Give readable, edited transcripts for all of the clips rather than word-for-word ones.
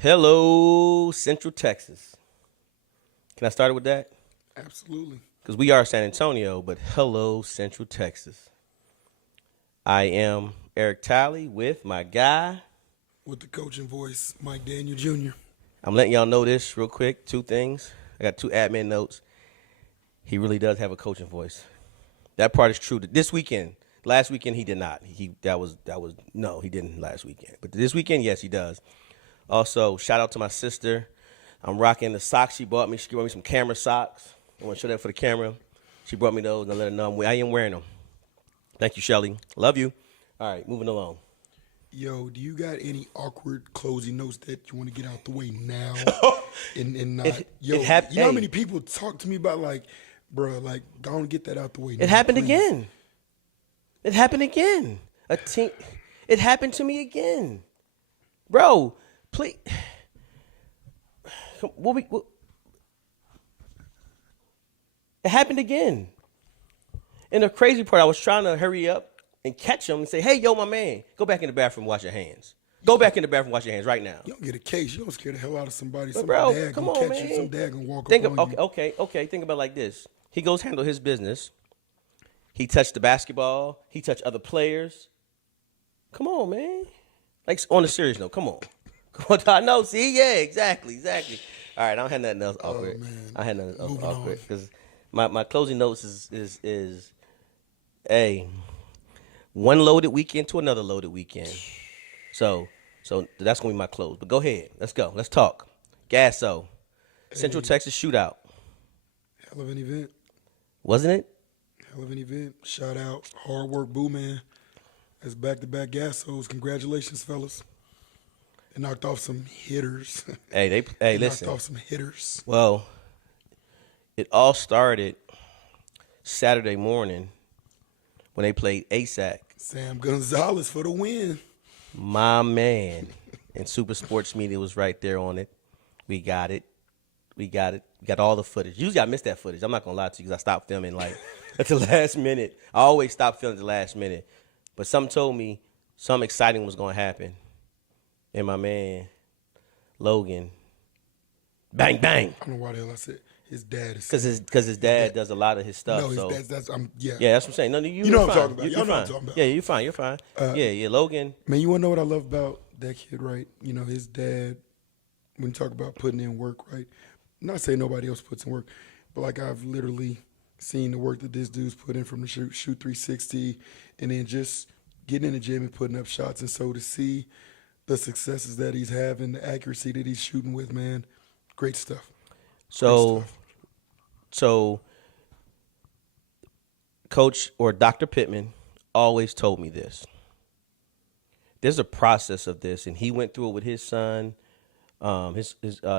Hello, Central Texas. Can I start it with that? Absolutely. Because we are San Antonio, but hello, Central Texas. I am Eric Talley with my guy. With the coaching voice, Mike Daniel Jr. I'm letting y'all know this real quick. Two things. I got two admin notes. He really does have a coaching voice. That part is true. This weekend, last weekend he did not. He didn't last weekend. But this weekend, yes, he does. Also, shout out to my sister. I'm rocking the socks she bought me. She brought me some camera socks. I want to show that for the camera. She brought me those and I let her know I am wearing them. Thank you, Shelly. Love you. All right, moving along. Yo, do you got any awkward closing notes that you want to get out the way now? and not, you know how many people talk to me about bro, go on get that out the way now. It happened please. again. It happened again. It happened to me again. Bro, please. It happened again. And the crazy part, I was trying to hurry up and catch him and say, hey, yo, my man, go back in the bathroom, wash your hands. Go back in the bathroom, wash your hands right now. You don't get a case. You don't scare the hell out of somebody. But Some bro, dad come gonna on, catch man. you. Some dad gonna walk Think up on you. Okay. Think about it like this. He goes handle his business. He touched the basketball. He touched other players. Come on, man. Like, on a serious note, come on. Come on, I know, see? Yeah, exactly. All right, I don't have nothing else awkward. Man. I had nothing else Moving awkward. on. Because my closing notes is hey, one loaded weekend to another loaded weekend. So that's going to be my close. But go ahead. Let's go. Let's talk. Gasso. Central Texas shootout. Hell of an event. Wasn't it? Hell of an event. Shout out. Hard work, Boo Man. That's back-to-back Gassos. Congratulations, fellas. They knocked off some hitters. Hey, listen. Knocked off some hitters. Well, it all started Saturday morning when they played ASAC. Sam Gonzalez for the win. My man. And Super Sports Media was right there on it. We got it. We got all the footage. Usually I miss that footage. I'm not going to lie to you because I stopped filming at the last minute. I always stop filming at the last minute. But something told me something exciting was going to happen. And my man, Logan, bang, bang. I don't know why the hell I said his dad is. Because his dad does a lot of his stuff. No, so. Yeah, Yeah, that's what I'm saying. No, you know what I'm talking about. You're know what I'm talking about. Yeah, you're fine. Yeah, Logan. Man, you want to know what I love about that kid, right? You know, his dad, when you talk about putting in work, right? I'm not saying nobody else puts in work, but I've literally seen the work that this dude's put in from the shoot 360 and then just getting in the gym and putting up shots. And so to see the successes that he's having, the accuracy that he's shooting with, man, great stuff. So Coach or Dr. Pittman always told me this. There's a process of this, and he went through it with his son. His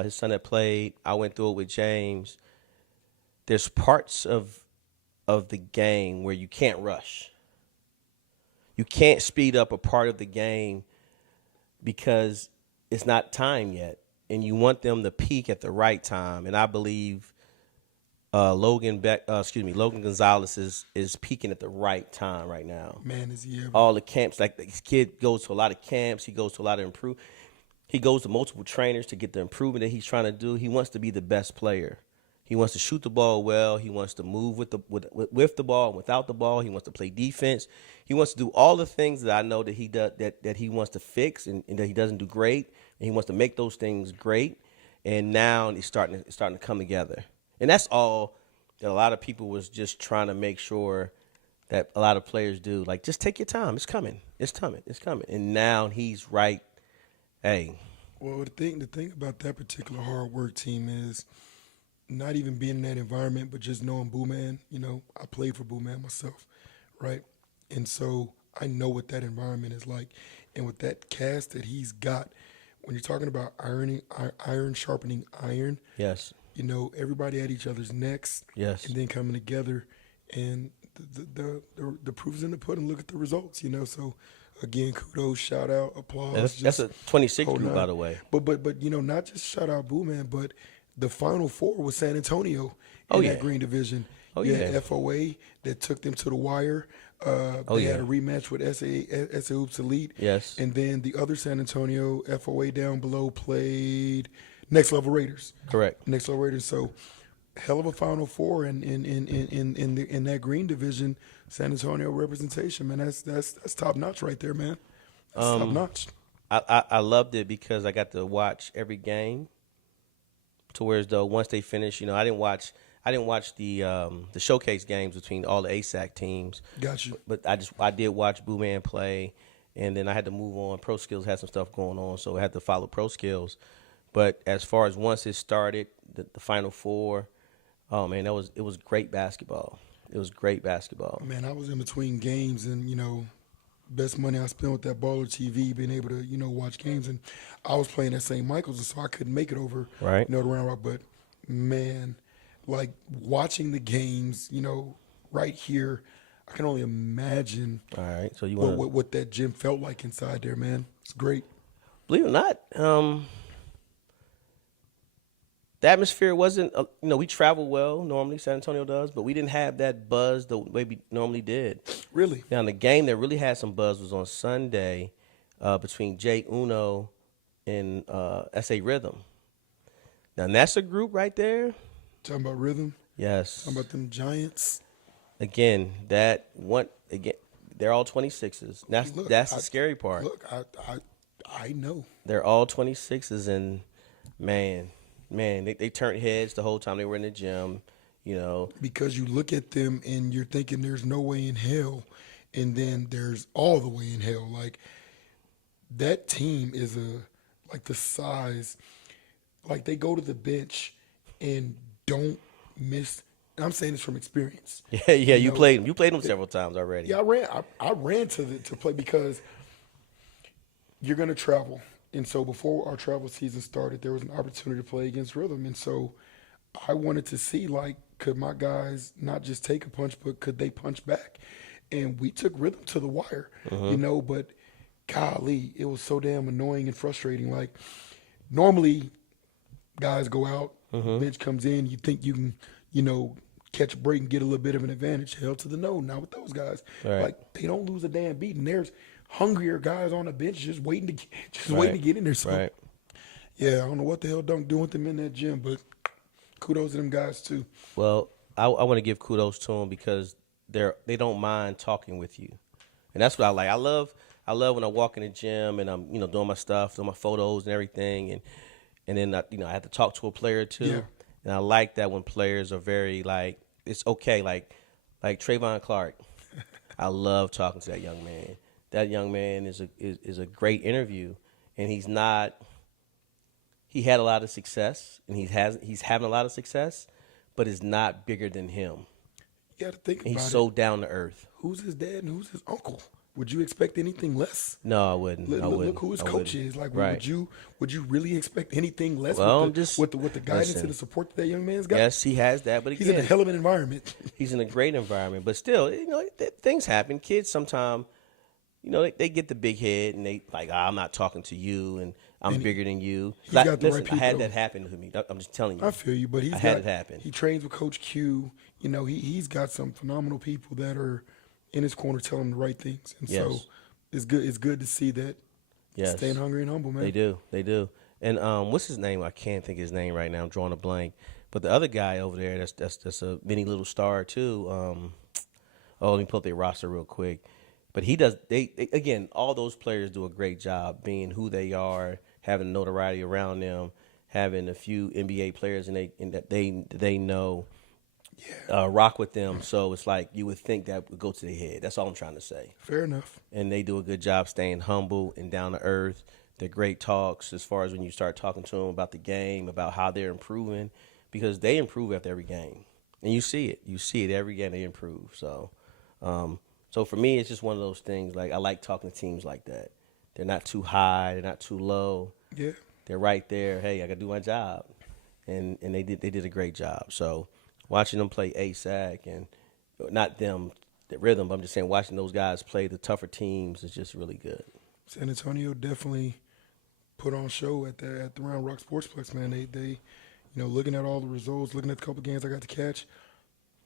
son that played. I went through it with James. There's parts of the game where you can't rush. You can't speed up a part of the game because it's not time yet, and you want them to peak at the right time. And I believe Logan Gonzalez is peaking at the right time right now. Man, is he ever. All the camps, this kid goes to a lot of camps. He goes to a lot of He goes to multiple trainers to get the improvement that he's trying to do. He wants to be the best player. He wants to shoot the ball well. He wants to move with the ball and without the ball. He wants to play defense. He wants to do all the things that I know that he does that he wants to fix and that he doesn't do great. And he wants to make those things great. And now it's starting to come together. And that's all that a lot of people was just trying to make sure that a lot of players do. Just take your time. It's coming. And now he's right. Hey. Well, the thing about that particular hard work team is not even being in that environment, but just knowing Boo Man. You know, I played for Boo Man myself, right? And so I know what that environment is like. And with that cast that he's got, when you're talking about iron sharpening iron, yes, you know, everybody at each other's necks, yes, and then coming together, and the proof's in the pudding. Look at the results, you know. So again, kudos, shout out, applause. That's a 26 group, by the way. But you know, not just shout out Boo Man, but the Final Four was San Antonio in that Green Division. Oh, yeah. FOA that took them to the wire. They had a rematch with SA Hoops Elite. Yes. And then the other San Antonio FOA down below played Next Level Raiders. Correct. Next Level Raiders. So hell of a Final Four in that green division. San Antonio representation, man. That's top notch right there, man. That's top notch. I loved it because I got to watch every game. To whereas though once they finished, I didn't watch the showcase games between all the ASAC teams. Got you. But I did watch Boo Man play, and then I had to move on. Pro Skills had some stuff going on, so I had to follow Pro Skills. But as far as once it started, the Final Four, oh man, it was great basketball. It was great basketball. Man, I was in between games, and best money I spent with that Baller TV, being able to watch games, and I was playing at St. Michael's, and so I couldn't make it over, Right. the Round Rock. But man, like watching the games, right here, I can only imagine. All right, so what that gym felt like inside there, man. It's great. Believe it or not, the atmosphere wasn't. We travel well normally. San Antonio does, but we didn't have that buzz the way we normally did. Really? Now, the game that really had some buzz was on Sunday between Jay Uno and SA Rhythm. Now, that's a group right there. Talking about Rhythm. Yes. Talking about them Giants. Again, they're all 26s. That's the scary part. Look, I know. They're all 26s, and man, they turned heads the whole time they were in the gym. Because you look at them and you're thinking there's no way in hell, and then there's all the way in hell. Like that team is like the size, like they go to the bench and don't miss. And I'm saying this from experience. Yeah. You played them. You played them several times already. Yeah, I ran to play because you're gonna travel, and so before our travel season started, there was an opportunity to play against Rhythm, and so I wanted to see, like, could my guys not just take a punch, but could they punch back? And we took Rhythm to the wire, but golly, it was so damn annoying and frustrating. Like, normally guys go out, bench comes in, you think you can, catch a break and get a little bit of an advantage. Hell to the no, not with those guys. Right. Like, they don't lose a damn beat, and there's hungrier guys on the bench just waiting to get in there. So, yeah, I don't know what the hell Dunk doing with them in that gym, but kudos to them guys too. Well, I want to give kudos to them because they don't mind talking with you, and that's what I like. I love when I walk in the gym and I'm doing my stuff, doing my photos and everything, and then I have to talk to a player too. Yeah. And I like that when players are very like it's okay, like Trayvon Clark. I love talking to that young man. That young man is a great interview, and he's not. He had a lot of success, and he's having a lot of success, but it's not bigger than him. You got to think about it. He's so down to earth. Who's his dad and who's his uncle? Would you expect anything less? No, I wouldn't. Look who his coach is. Like, right. would you really expect anything less? Well, with the guidance and the support that young man's got? Yes, he has that, but again, he's in a hell of an environment. He's in a great environment, but still, things happen. Kids sometimes, they get the big head and they like, I'm not talking to you, and I'm bigger than you. He's got the right people. I had that happen to me. I'm just telling you. I feel you, but I had it happen. He trains with Coach Q. He's got some phenomenal people that are in his corner telling him the right things, and so it's good. It's good to see that. Yes. Staying hungry and humble, man. They do. And what's his name? I can't think of his name right now. I'm drawing a blank. But the other guy over there, that's a mini little star too. Let me pull up their roster real quick. But he does. They again, all those players do a great job being who they are, having notoriety around them, having a few NBA players and that they know. Rock with them, so it's like you would think that would go to their head. That's all I'm trying to say. Fair enough. And they do a good job staying humble and down to earth. They're great talks as far as when you start talking to them about the game, about how they're improving, because they improve after every game, and you see it. You see it every game. They improve. So, so for me, it's just one of those things. Like I like talking to teams like that. They're not too high. They're not too low. Yeah. They're right there. Hey, I got to do my job, and they did a great job. So. Watching them play ASAC and not them, the Rhythm, but I'm just saying watching those guys play the tougher teams is just really good. San Antonio definitely put on show at the Round Rock Sportsplex, man. They looking at all the results, looking at the couple games I got to catch,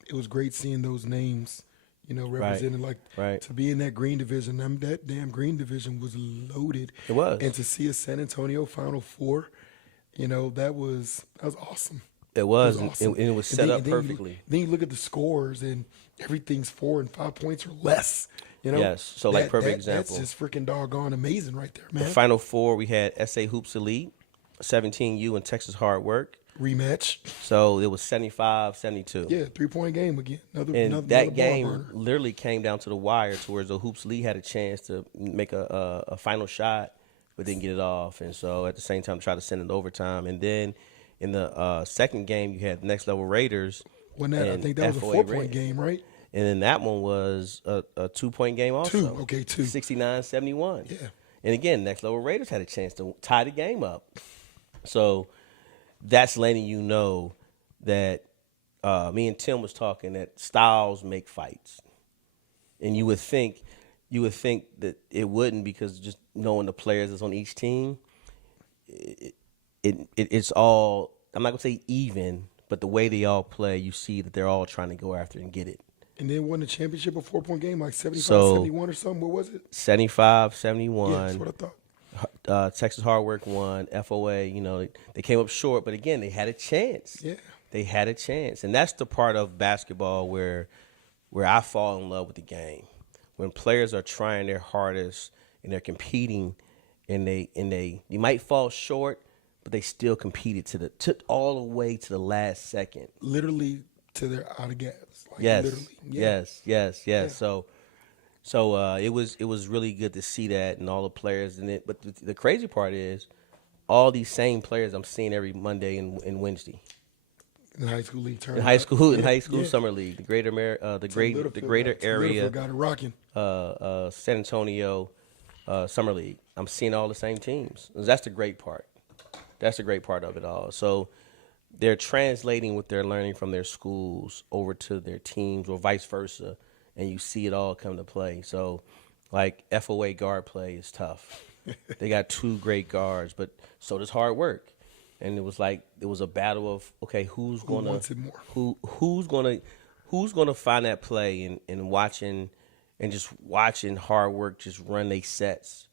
it was great seeing those names, representing right. to be in that green division. That damn green division was loaded. It was. And to see a San Antonio Final Four, that was awesome. It was, awesome. and it was set up perfectly. Then you look at the scores, and everything's 4 and 5 points or less. Yes. So, perfect example. That's just freaking doggone amazing right there, man. The Final Four, we had SA Hoops Elite, 17U, and Texas Hard Work. Rematch. So it was 75-72. Yeah, 3-point game again. Another that game burner. literally came down to the wire, to where the Hoops Elite had a chance to make a final shot, but didn't get it off. And so at the same time, try to send it to overtime. And then in the second game, you had Next Level Raiders. I think that was a 4-point game, right? And then that one was a 2-point game also. Two. 69-71. Yeah. And again, Next Level Raiders had a chance to tie the game up. So that's letting you know that me and Tim was talking that styles make fights. And you would think that it wouldn't, because just knowing the players that's on each team, it's all, I'm not going to say even, but the way they all play, you see that they're all trying to go after and get it. And then won the championship, a 4-point game, like 75-71 or something. What was it? 75-71. Yeah, that's what I thought. Texas Hard Work won. FOA, they came up short, but again, they had a chance. Yeah. They had a chance. And that's the part of basketball where I fall in love with the game. When players are trying their hardest and they're competing, and you might fall short, but they still competed to all the way to the last second. Literally to their out of gas. Yes. Literally. Yeah. Yes. Yeah. So it was really good to see that, and all the players in it. But the crazy part is, all these same players I'm seeing every Monday and Wednesday. In high school league tournament. In high school summer league, the greater area, got it rocking. San Antonio summer league. I'm seeing all the same teams. That's the great part. That's the great part of it all. So they're translating what they're learning from their schools over to their teams, or vice versa, and you see it all come to play. So, like, FOA guard play is tough. They got 2 great guards, but so does hard work. And it was a battle of, okay, who's gonna find that play, and watching hard work just run their sets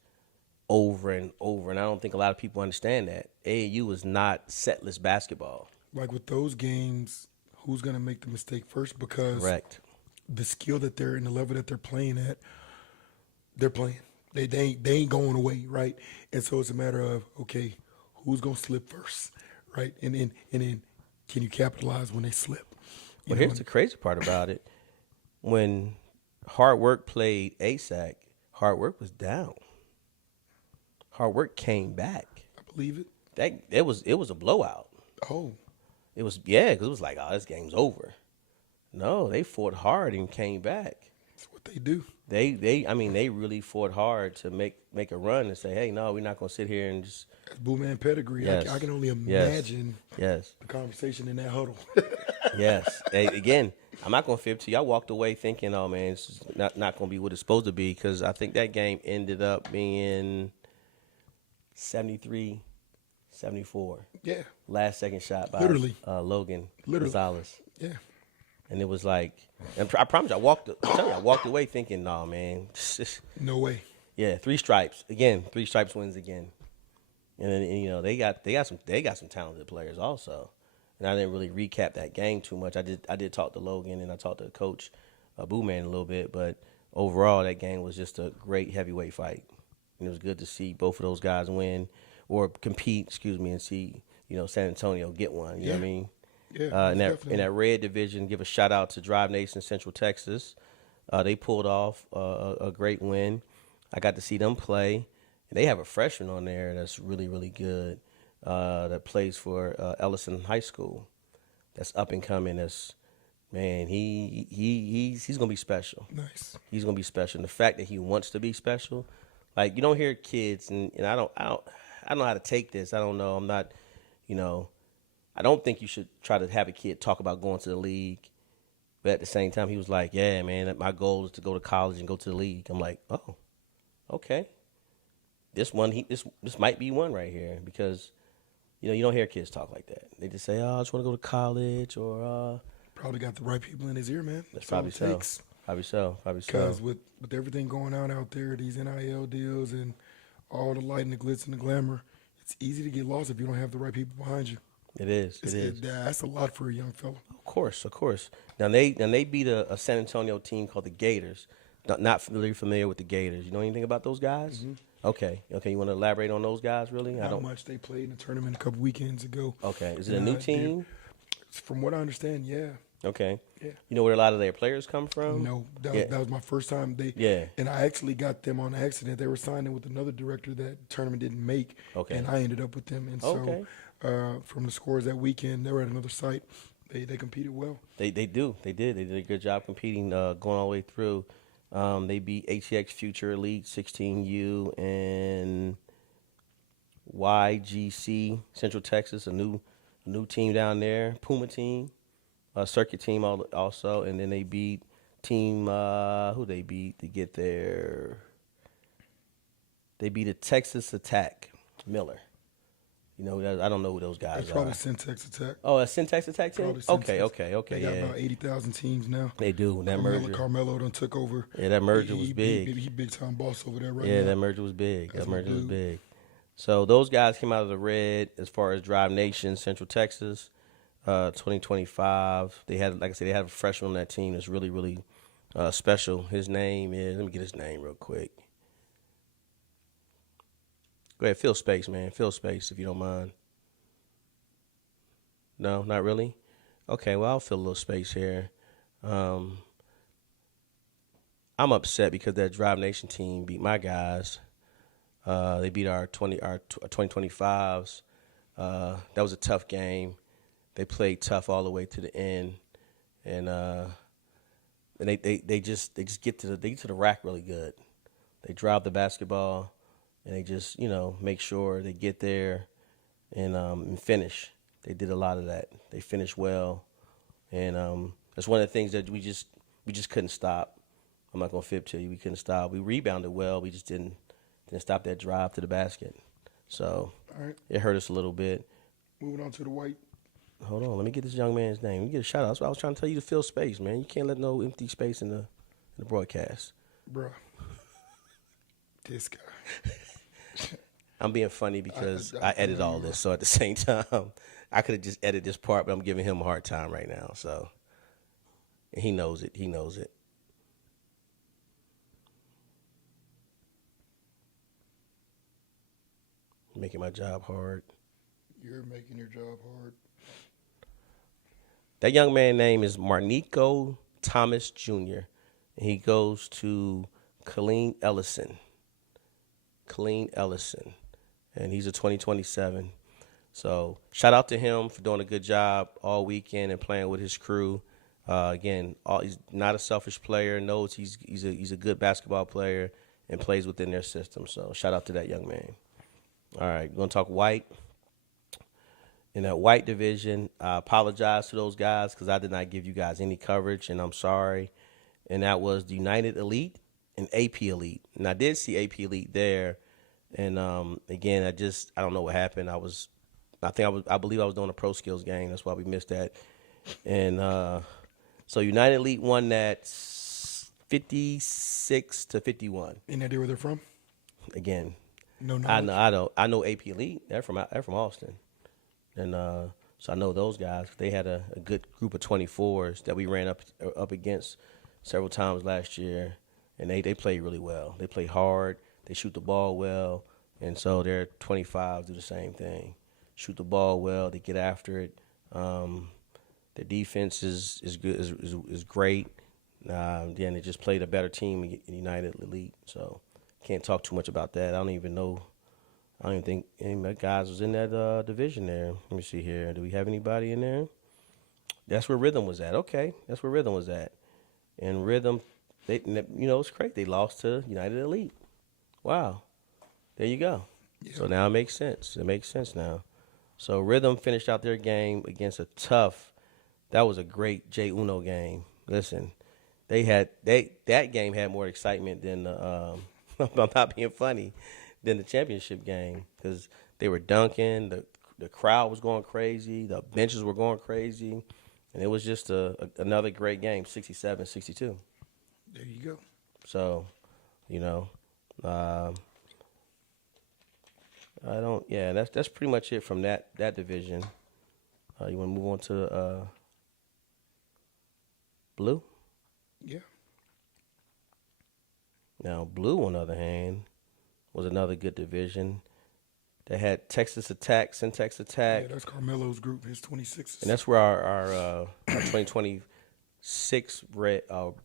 over and over. And I don't think a lot of people understand that AAU is not setless basketball. Like with those games, who's gonna make the mistake first? Because correct. The skill that they're in, the level that they're playing at, they're playing. They ain't going away, right? And so it's a matter of, okay, who's gonna slip first, right? And then can you capitalize when they slip? Well, here's the crazy part about it: when Hard Work played ASAC, Hard Work was down. Hard Work came back. I believe it. It was a blowout. Oh, it was, because it was like, oh, this game's over. No, they fought hard and came back. That's what they do. They really fought hard to make a run and say, hey, no, we're not gonna sit here and just. That's Boo Man pedigree. Yes. I can only imagine. Yes. The conversation in that huddle. Yes. Hey, again, I'm not gonna fib to you. I walked away thinking, oh man, it's not gonna be what it's supposed to be, because I think that game ended up being 73-74. Yeah. Last second shot by Logan Gonzalez. Yeah. And it was like, and I promise you, I walked away thinking, no, man. No way. Yeah, 3 stripes. Again, 3 stripes wins again. And then, they got some talented players also. And I didn't really recap that game too much. I did talk to Logan, and I talked to Coach Boo Man a little bit, but overall that game was just a great heavyweight fight. And it was good to see both of those guys win, or compete, and see, San Antonio get one. You know what I mean? Yeah, in that red division, give a shout out to Drive Nation Central Texas. They pulled off a great win. I got to see them play. And they have a freshman on there that's really, really good, that plays for Ellison High School. That's up and coming. He's gonna be special. Nice. He's gonna be special. And the fact that he wants to be special, like, you don't hear kids, and I don't know how to take this. I don't know. I'm not, I don't think you should try to have a kid talk about going to the league. But at the same time, he was like, yeah, man, my goal is to go to college and go to the league. I'm like, oh, okay. This might be one right here, because, you don't hear kids talk like that. They just say, oh, I just want to go to college, or. Probably got the right people in his ear, man. That's probably so. Probably so. Probably so. Because with everything going on out there, these NIL deals and all the light and the glitz and the glamour, it's easy to get lost if you don't have the right people behind you. It is. It is. That's a lot for a young fella. Of course. Of course. Now they beat a San Antonio team called the Gators. Not really familiar with the Gators. You know anything about those guys? Mm-hmm. Okay. You want to elaborate on those guys? Really? Not much. They played in a tournament a couple weekends ago. Okay. Is it a new team? From what I understand, yeah. Okay. Yeah. You know where a lot of their players come from? No, that was my first time. And I actually got them on accident. They were signing with another director that tournament didn't make. Okay. And I ended up with them. And so from the scores that weekend, they were at another site. They competed well. They do. They did. They did a good job competing, going all the way through. They beat ATX Future Elite 16U and YGC Central Texas, a new team down there, Puma team. Circuit team also, and then they beat team who they beat to get there. They beat a Texas Attack Miller. You know, I don't know who those guys That's are. probably Syntax Attack. Oh, a Syntax Attack team. Probably Okay. They got about 80,000 teams now. They do. That merger. Carmelo done took over. Yeah, that merger was big. He big time boss over there right now. Yeah, that merger was big. That's that merger my was dude. big. So those guys came out of the red as far as Drive Nation, Central Texas. 2025. They had, like I said, they had a freshman on that team that's really, really special. His name is, let me get his name real quick. Go ahead, fill space, man. Fill space if you don't mind. No, not really? Okay, well, I'll fill a little space here. I'm upset because that Drive Nation team beat my guys. They beat our 2025s. That was a tough game. They played tough all the way to the end, and they just get to the rack really good. They drive the basketball, and they just make sure they get there and finish. They did a lot of that. They finished well, and that's one of the things that we just couldn't stop. I'm not gonna fib to you. We couldn't stop. We rebounded well. We just didn't stop that drive to the basket. So All right. it hurt us a little bit. Moving on to the white. Hold on, let me get this young man's name. Let me get a shout out. That's what I was trying to tell you to fill space, man. You can't let no empty space in the broadcast. Bruh. This guy. I'm being funny because I edit all this, so at the same time, I could have just edited this part, but I'm giving him a hard time right now. So and he knows it. He knows it. Making my job hard. You're making your job hard. That young man's name is Marnico Thomas Jr. And he goes to Colleen Ellison. And he's a 2027. So shout out to him for doing a good job all weekend and playing with his crew. Again, he's not a selfish player. Knows he's a good basketball player and plays within their system. So shout out to that young man. All right, we're gonna talk white. In that white division, I apologize to those guys because I did not give you guys any coverage, and I'm sorry. And that was the United Elite and AP Elite. And I did see AP Elite there. And again, I don't know what happened. I believe I was doing a pro skills game. That's why we missed that. And so United Elite won that 56-51. Any idea where they're from? Again, No. I know AP Elite. They're from Austin. And so I know those guys. They had a good group of 24s that we ran up against several times last year, and they played really well. They play hard. They shoot the ball well, and so their 25s do the same thing. Shoot the ball well. They get after it. Their defense is good, is great. Then they just played a better team in United Elite, so can't talk too much about that. I don't even think any of my guys was in that division there. Let me see here. Do we have anybody in there? That's where Rhythm was at. Okay, that's where Rhythm was at. And Rhythm, it's crazy. They lost to United Elite. Wow. There you go. Yeah. So now it makes sense. It makes sense now. So Rhythm finished out their game against that was a great J Uno game. Listen, that game had more excitement than I'm not being funny, than the championship game because they were dunking, the crowd was going crazy, the benches were going crazy, and it was just another great game, 67-62. There you go. So, you know, um, I don't. Yeah, that's pretty much it from that division. You want to move on to blue? Yeah. Now, blue, on the other hand, was another good division. They had Texas Attack, Syntax Attack. Yeah, that's Carmelo's group, his 26ers. And that's where our 2026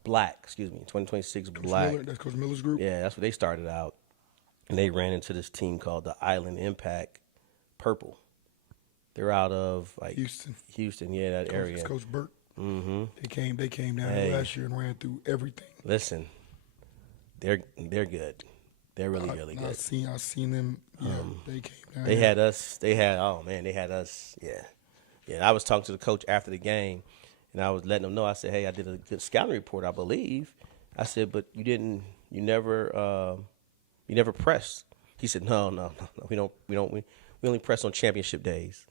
black, 2026 black. That's Coach Miller's group? Yeah, that's where they started out. And they ran into this team called the Island Impact Purple. They're out of like Houston, yeah, that area. Coach Burt. Mm-hmm. They came down here last year and ran through everything. Listen, they're good. They're really good. I seen them. Yeah, they came down. They had us. They had us. Yeah. And I was talking to the coach after the game, and I was letting them know. I said, "Hey, I did a good scouting report, I believe." I said, "But you never pressed." He said, "No. We only press on championship days."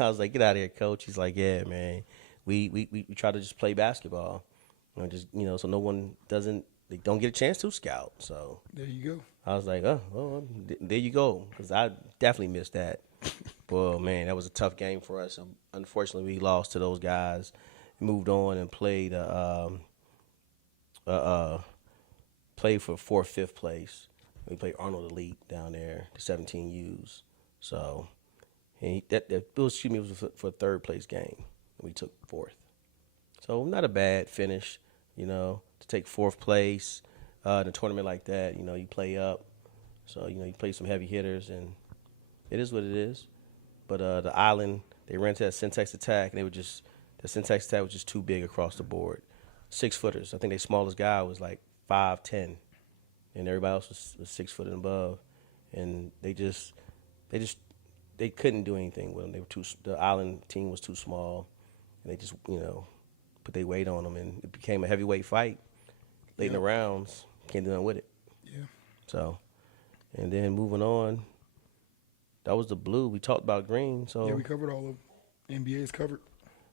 I was like, "Get out of here, coach." He's like, "Yeah, man. We try to just play basketball, so no one they don't get a chance to scout." So there you go. I was like, "Oh, well, there you go," because I definitely missed that. Well, man, that was a tough game for us. Unfortunately, we lost to those guys. Moved on and played played for 4th, 5th place. We played Arnold Elite down there, the 17Us. So, and it was for a 3rd place game. We took 4th. So not a bad finish, to take 4th place in a tournament like that. You play up. So, you play some heavy hitters, and it is what it is. But the Island, they ran to that Syntax Attack, and the Syntax Attack was just too big across the board. 6-footers. I think their smallest guy was like 5'10", and everybody else was 6 foot and above. And they couldn't do anything with them. The Island team was too small, and they just, put their weight on them, and it became a heavyweight fight. Late in the rounds, can't do nothing with it. Yeah. So, and then moving on, that was the blue. We talked about green. So yeah, we covered all of NBA's covered.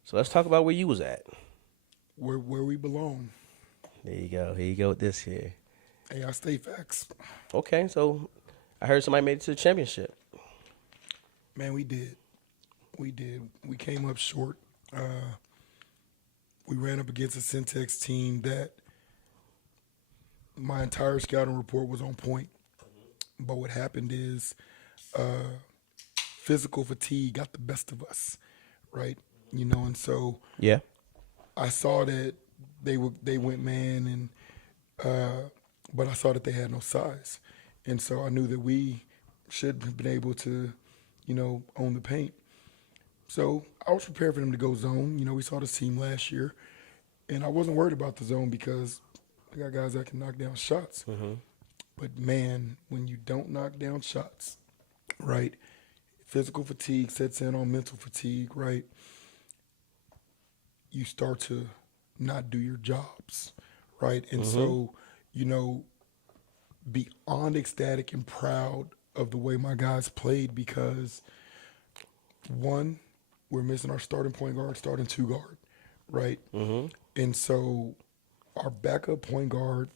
So let's talk about where you was at. Where we belong. There you go. Here you go with this here. Hey, I stay facts. Okay, so I heard somebody made it to the championship. Man, we did. We came up short. We ran up against a Syntax team that my entire scouting report was on point. But what happened is physical fatigue got the best of us, right? And so yeah, I saw that they went man, and but I saw that they had no size, and so I knew that we should have been able to, own the paint. So I was prepared for them to go zone. We saw this team last year, and I wasn't worried about the zone because I got guys that can knock down shots. Mm-hmm. But man, when you don't knock down shots, right, physical fatigue sets in on mental fatigue, right? You start to not do your jobs, right? And so, beyond ecstatic and proud of the way my guys played because, one, we're missing our starting point guard, starting 2 guard, right? Mm-hmm. And so our backup point guard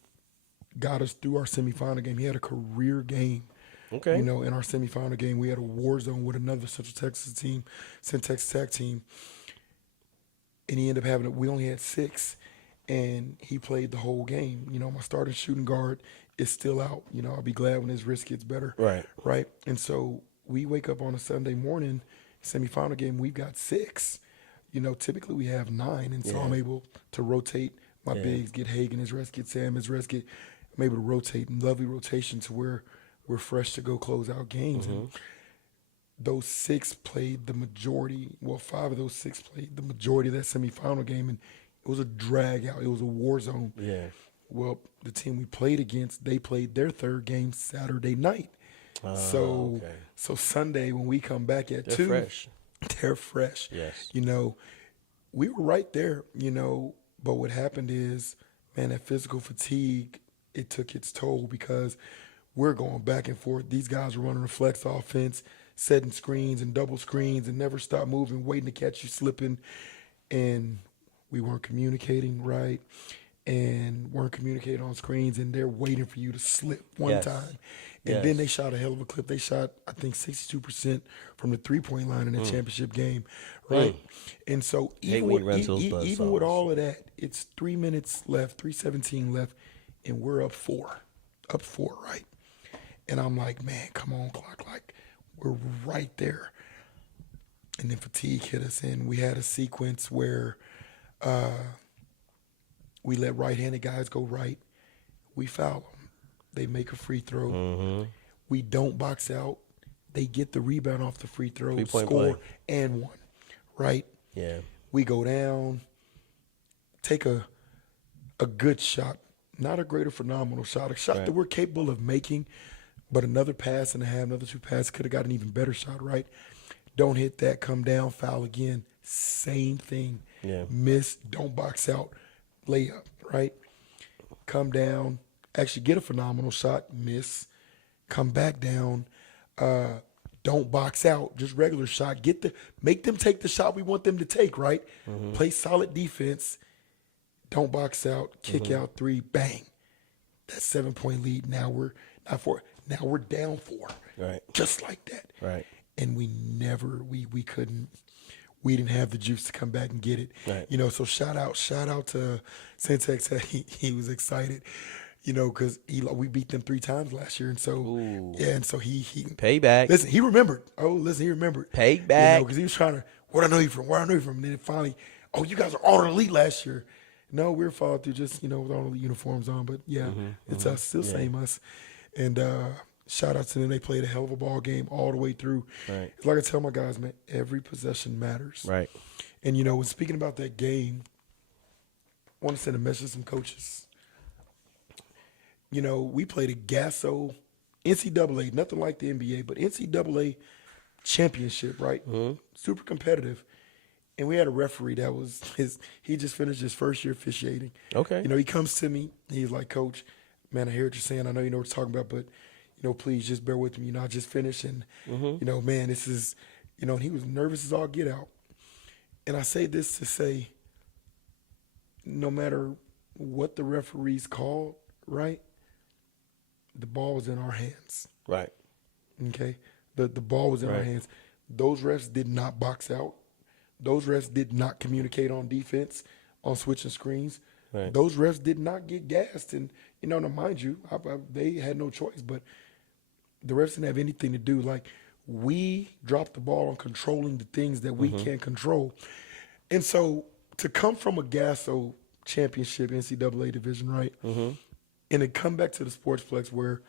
got us through our semifinal game. He had a career game. Okay. In our semifinal game, we had a war zone with another Central Texas team, Syntax Tech team. And he ended up we only had 6, and he played the whole game. My starting shooting guard is still out. I'll be glad when his wrist gets better. Right. Right. And so we wake up on a Sunday morning, semifinal game, we've got 6. Typically we have 9, and so I'm able to rotate my bigs, get Hagan his rest, get Sam his rest, I'm able to rotate, lovely rotation to where we're fresh to go close out games. Mm-hmm. And those 6 played the majority. Well, 5 of those 6 played the majority of that semifinal game, and it was a drag out. It was a war zone. Yeah. Well, the team we played against, they played their 3rd game Saturday night. So Sunday when we come back at 2, they're fresh. Yes. We were right there. But what happened is, man, that physical fatigue, it took its toll because we're going back and forth. These guys are running a flex offense, setting screens and double screens and never stop moving, waiting to catch you slipping. And we weren't communicating right. and weren't communicating on screens, and they're waiting for you to slip one Yes. time. And Yes. then they shot a hell of a clip. They shot, I think, 62% from the three-point line in the championship game, right? And so Hate even when with, you run to those even buzzsaws. with all of that, it's 3 minutes left, 3:17 left, and we're up four, right? And I'm like, man, come on, clock, like we're right there. And then fatigue hit us, and we had a sequence where we let right-handed guys go right. We foul them. They make a free throw. We don't box out. They get the rebound off the free throw, Three-point score, play. and one, right? Yeah. We go down, take a good shot, not a great or phenomenal shot, a shot that we're capable of making, but another pass and a half, another 2 passes, could have got an even better shot, right? Don't hit that, come down, foul again, same thing. Yeah. Miss, don't box out, layup, right? Come down, actually get a phenomenal shot, miss, come back down, don't box out, just regular shot. Make them take the shot we want them to take, right? Play solid defense, don't box out, kick out three, bang. That 7-point lead. Now we're down four. Right. Just like that. Right. And we didn't have the juice to come back and get it. Right. You know, so shout out to Syntex said he was excited, you know, because we beat them 3 times last year. And so, yeah, and so he Payback. Listen, he remembered. He remembered. Payback. You know, because he was trying to, where I know you from? And then it finally, you guys are all elite last year. No, we're followed through just, you know, with all the uniforms on. But, yeah, it's us, still same us. And shout out to them. They played a hell of a ball game all the way through. Right. It's like I tell my guys, man, every possession matters. Right. And, you know, when speaking about that game, I want to send a message to some coaches. You know, we played a Gasso NCAA, nothing like the NBA, but NCAA championship, right? Super competitive. And we had a referee that was he just finished his first year officiating. Okay. You know, he comes to me, he's like, Coach, man, I hear what you're saying. I know you know what you're talking about, but, you know, please just bear with me. You know, I just finished and, you know, man, this is, you know, and he was nervous as all get out. And I say this to say, no matter what the referees called, right, the ball was in our hands. Right. Okay? The ball was in our hands. Those refs did not box out. Those refs did not communicate on defense, on switching screens. Right. Those refs did not get gassed. And, you know, now mind you, they had no choice, but the refs didn't have anything to do. Like, we dropped the ball on controlling the things that we can't control. And so to come from a Gasso championship NCAA division, right, and to come back to the Sportsplex where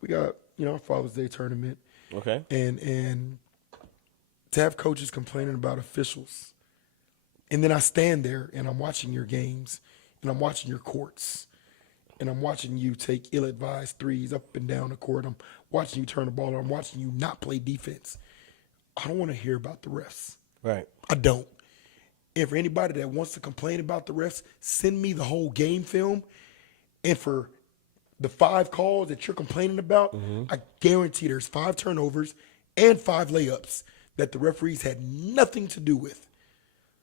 we got, you know, our Father's Day tournament. Okay. And to have coaches complaining about officials. And then I stand there and I'm watching your games and I'm watching your courts and I'm watching you take ill-advised threes up and down the court. I'm watching you turn the ball over. I'm watching you not play defense. I don't want to hear about the refs. Right. I don't. And for anybody that wants to complain about the refs, send me the whole game film. And for the 5 calls that you're complaining about, I guarantee there's 5 turnovers and 5 layups that the referees had nothing to do with.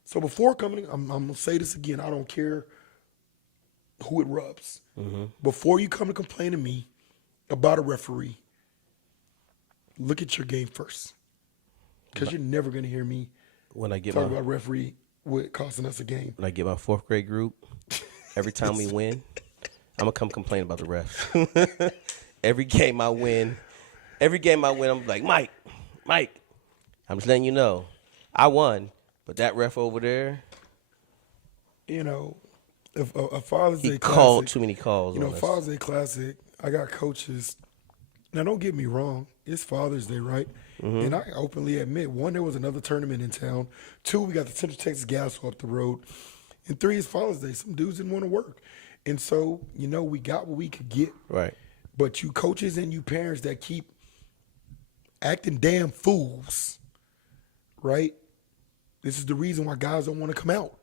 So before coming, I'm going to say this again. I don't care who it rubs. Before you come to complain to me about a referee, look at your game first. Because you're never going to hear me When I get talk about referee costing us a game. when I get my 4th grade group, every time we win, I'm gonna come complain about the refs. Every game I win, I'm like, Mike, I'm just letting you know, I won, but that ref over there, You know, if a Father's Day he Classic, called too many calls. you know, on us. Father's Day Classic, I got coaches. Now, don't get me wrong. It's Father's Day, right? And I openly admit, 1, there was another tournament in town. 2, we got the Central Texas Gas up the road. And 3 is Father's Day. Some dudes didn't want to work. And so, you know, we got what we could get. Right. But you coaches and you parents that keep acting damn fools, right? This is the reason why guys don't want to come out.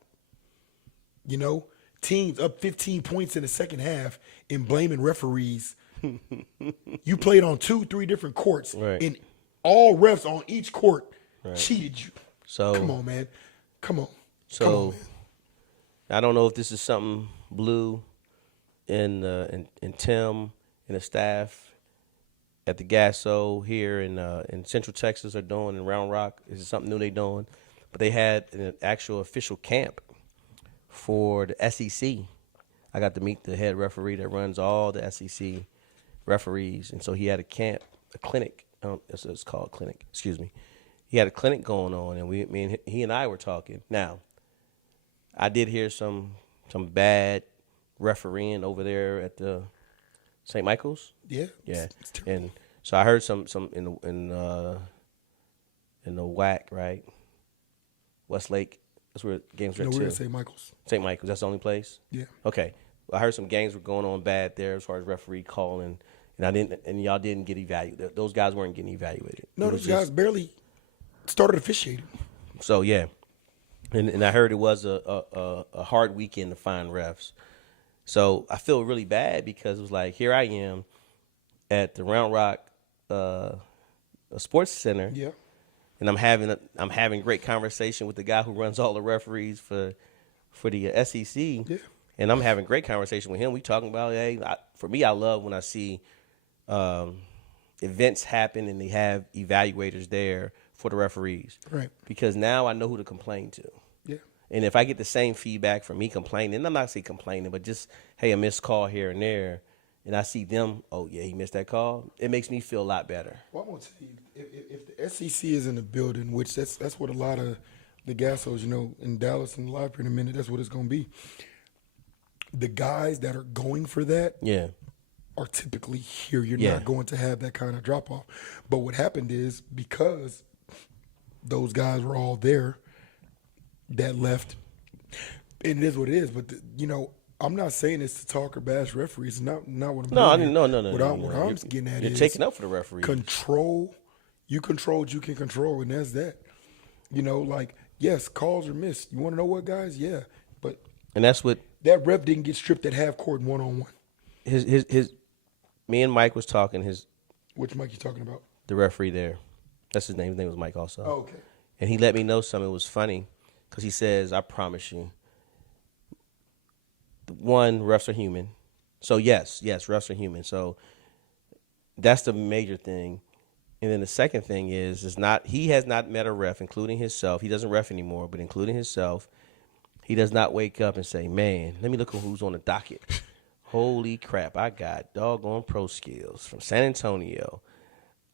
You know, teams up 15 points in the second half and blaming referees. You played on 2-3 different courts, Right. and all refs on each court cheated you. So Come on, man. Come on. So Come on, man. I don't know if this is something Blue and Tim and the staff at the Gasso here in Central Texas are doing in Round Rock. This is something new they're doing. But they had an actual official camp for the SEC. I got to meet the head referee that runs all the SEC referees. And so he had a clinic. That's what it's called, clinic. Excuse me. He had a clinic going on, and he and I were talking. Now, I did hear some bad refereeing over there at the St. Michael's. Yeah. Yeah, It's terrible. and so I heard some in the WAC, right? Westlake. That's where games were No, too. we're at St. Michael's. St. Michael's. That's the only place. Yeah. Okay. Well, I heard some games were going on bad there as far as referee calling, and y'all didn't get evaluated. Those guys weren't getting evaluated. No, It was those guys barely started officiating. So yeah, and I heard it was a hard weekend to find refs. So I feel really bad because it was like, here I am at the Round Rock a sports center, Yeah. and I'm having great conversation with the guy who runs all the referees for the SEC. Yeah. And I'm having great conversation with him. We talking about, hey, for me, I love when I see events happen and they have evaluators there for the referees. Right. Because now I know who to complain to. Yeah. And if I get the same feedback from me complaining, and I'm not saying complaining, but just, hey, a missed call here and there, and I see them, oh, yeah, he missed that call, it makes me feel a lot better. Well, I'm gonna tell you, if the SEC is in the building, which that's what a lot of the Gassos, in Dallas and live in a minute, that's what it's gonna be. The guys that are going for that Yeah. are typically here. You're Yeah. not going to have that kind of drop off. But what happened is, because those guys were all there that left, and it is what it is. But I'm not saying this to talk or bash referees. It's not what I'm No, I doing. didn't. No. What I'm getting at You're is taking up for the referees. control. You control what you can control, and that's that. Yes, calls are missed. You want to know what, guys? Yeah, but And that's what that ref didn't get stripped at half court 1-on-1. his me and Mike was talking, Which Mike you talking about? the referee there. That's his name. His name was Mike also. Oh, okay. And he let me know something. It was funny because he says, I promise you, one, refs are human. So, yes, refs are human. So, that's the major thing. And then the second thing is he has not met a ref, including himself. He doesn't ref anymore, but including himself, he does not wake up and say, man, let me look at who's on the docket. Holy crap, I got doggone pro skills from San Antonio.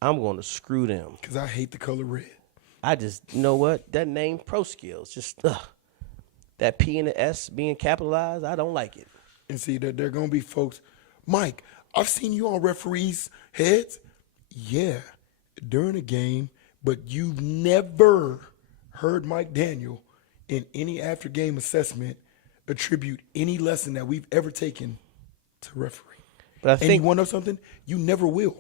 I'm going to screw them. Because I hate the color red. I just, you know what? That name, Pro Skills, just, that P and the S being capitalized, I don't like it. And see that there are going to be folks, Mike, I've seen you on referees' heads. Yeah, during a game, but you've never heard Mike Daniel in any after-game assessment attribute any lesson that we've ever taken to referee. But I And think, you want to know something? You never will.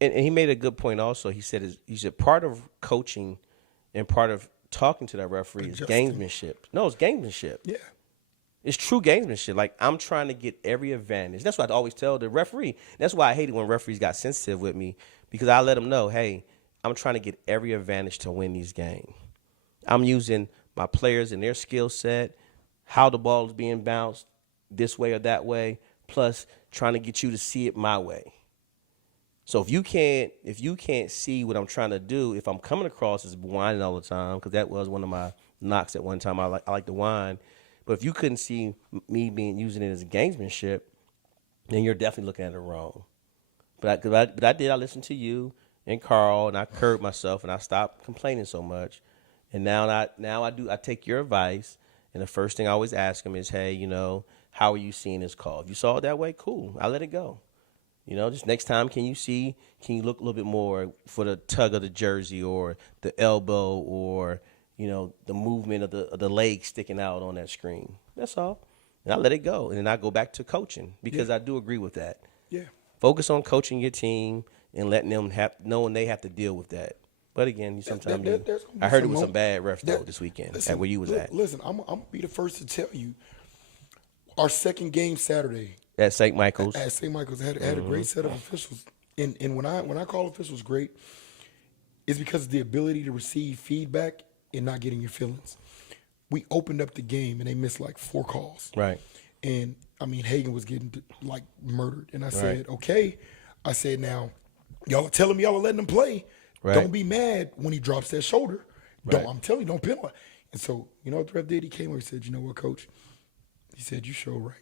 and he made a good point also. He said part of coaching and part of talking to that referee is Adjusting. gamesmanship. No, it's gamesmanship. Yeah. It's true gamesmanship. Like, I'm trying to get every advantage. That's what I always tell the referee. That's why I hated when referees got sensitive with me, because I let them know, hey, I'm trying to get every advantage to win these games. I'm using my players and their skill set, how the ball is being bounced this way or that way, plus trying to get you to see it my way. So if you can't see what I'm trying to do, if I'm coming across as whining all the time, because that was one of my knocks at one time, I like to whine. But if you couldn't see me using it as gamesmanship, then you're definitely looking at it wrong. But I listened to you and Carl, and I curbed myself, and I stopped complaining so much. And now I take your advice, and the first thing I always ask them is, hey, how are you seeing this call? If you saw it that way, cool. I let it go. Just next time, can you look a little bit more for the tug of the jersey or the elbow or, the movement of the leg sticking out on that screen? That's all. And I let it go. And then I go back to coaching, because I do agree with that. Yeah. Focus on coaching your team and letting them knowing they have to deal with that. But again, I heard it was some bad refs though this weekend at where you was at. Listen, I'm going to be the first to tell you, our second game Saturday At St. Michael's. at St. Michael's had a great set of officials. And when I call officials great, it's because of the ability to receive feedback and not getting your feelings. We opened up the game and they missed like 4 calls. Right. And I mean, Hagan was getting like murdered, and I Right. said, okay. I said, now y'all are telling me y'all are letting him play. Right. Don't be mad when he drops that shoulder. Right. I'm telling you, don't penalize. And so, you know what the ref did? He came over and said, you know what, coach? He said, you show right.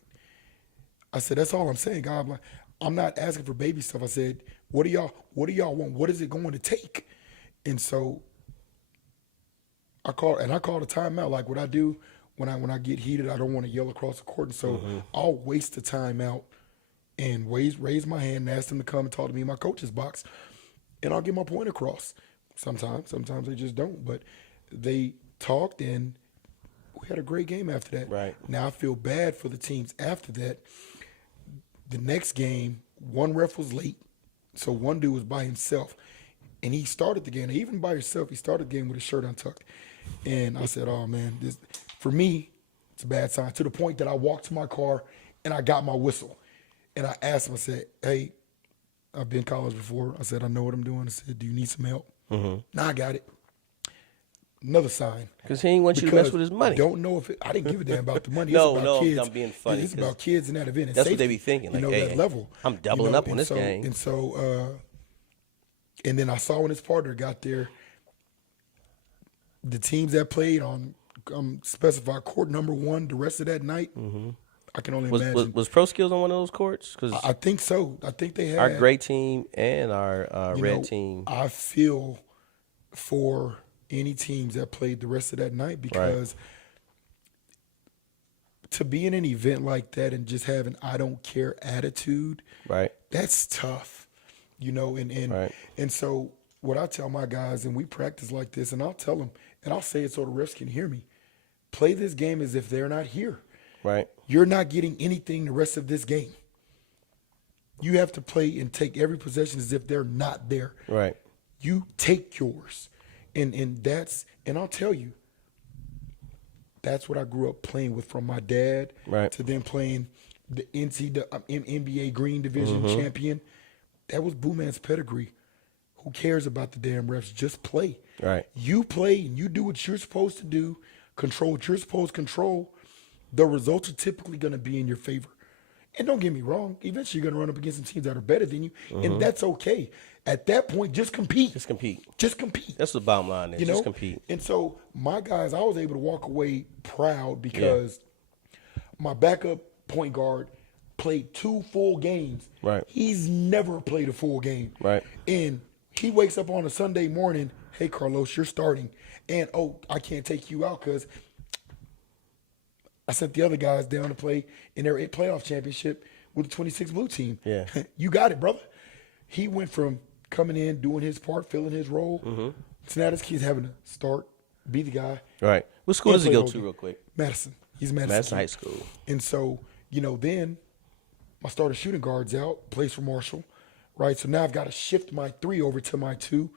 I said, that's all I'm saying, God. I'm not asking for baby stuff. I said, what do y'all want? What is it going to take? And so I called a timeout. Like what I do when I get heated, I don't want to yell across the court. And so I'll waste the timeout and raise my hand and ask them to come and talk to me in my coach's box, and I'll get my point across. Sometimes they just don't. But they talked, and we had a great game after that. Right. Now I feel bad for the teams after that. The next game, one ref was late, so one dude was by himself, and he started the game. Even by himself, he started the game with his shirt untucked. And I said, oh, man, this for me, it's a bad sign, to the point that I walked to my car and I got my whistle. And I asked him, I said, hey, I've been in college before. I said, I know what I'm doing. I said, do you need some help? Nah, I got it. Another sign. Because he ain't want you to mess with his money. I don't know if I didn't give a damn about the money. No, it's about kids. I'm being funny. It's about kids in that event. And that's safety, what they be thinking. Like, hey, that level. I'm doubling up on this game. And so, and then I saw when his partner got there, the teams that played on specified court number 1 the rest of that night. I can only imagine. Was Pro Skills on one of those courts? Because I think so. I think they had our gray team and our red team. I feel for any teams that played the rest of that night, because to be in an event like that and just have an I don't care attitude, Right. that's tough, and so what I tell my guys, and we practice like this, and I'll tell them, and I'll say it so the refs can hear me, play this game as if they're not here. Right. You're not getting anything the rest of this game. You have to play and take every possession as if they're not there. Right. You take yours. And I'll tell you, that's what I grew up playing with, from my dad to then playing the NBA Green Division champion. That was Boo Man's pedigree. Who cares about the damn refs? Just play. Right. You play and you do what you're supposed to do, control what you're supposed to control. The results are typically going to be in your favor. And don't get me wrong, eventually you're going to run up against some teams that are better than you, and that's okay. At that point, just compete. Just compete. Just compete. That's the bottom line. Just compete. And so my guys, I was able to walk away proud because my backup point guard played 2 full games. Right. He's never played a full game. Right. And he wakes up on a Sunday morning, hey, Carlos, you're starting. And, I can't take you out because I sent the other guys down to play in their playoff championship with the 26 blue team. Yeah. You got it, brother. He went from coming in, doing his part, filling his role, to now this kid's having to start, be the guy. Right. What school does he go to real quick? Madison. He's Madison. Madison High School. And so, then my starter shooting guard's out, plays for Marshall, right? So now I've got to shift my 3 over to my 2,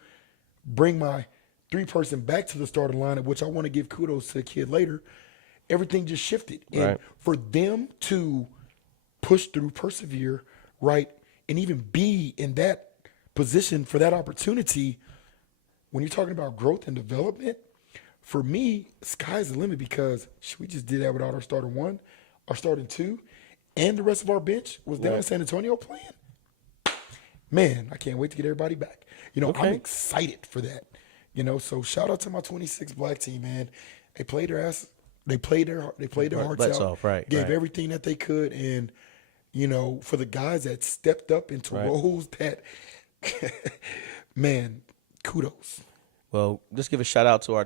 bring my 3-person back to the starting lineup, which I want to give kudos to the kid later. Everything just shifted. And for them to push through, persevere, right, and even be in that position for that opportunity, when you're talking about growth and development, for me, sky's the limit, because we just did that without our starter 1, our starting 2, and the rest of our bench was down in San Antonio playing. Man, I can't wait to get everybody back. I'm excited for that. So shout out to my 26 black team, man. They played their ass. They played their hearts out. Off, right, gave everything that they could, and for the guys that stepped up into roles that, man, kudos. Well, just give a shout out to our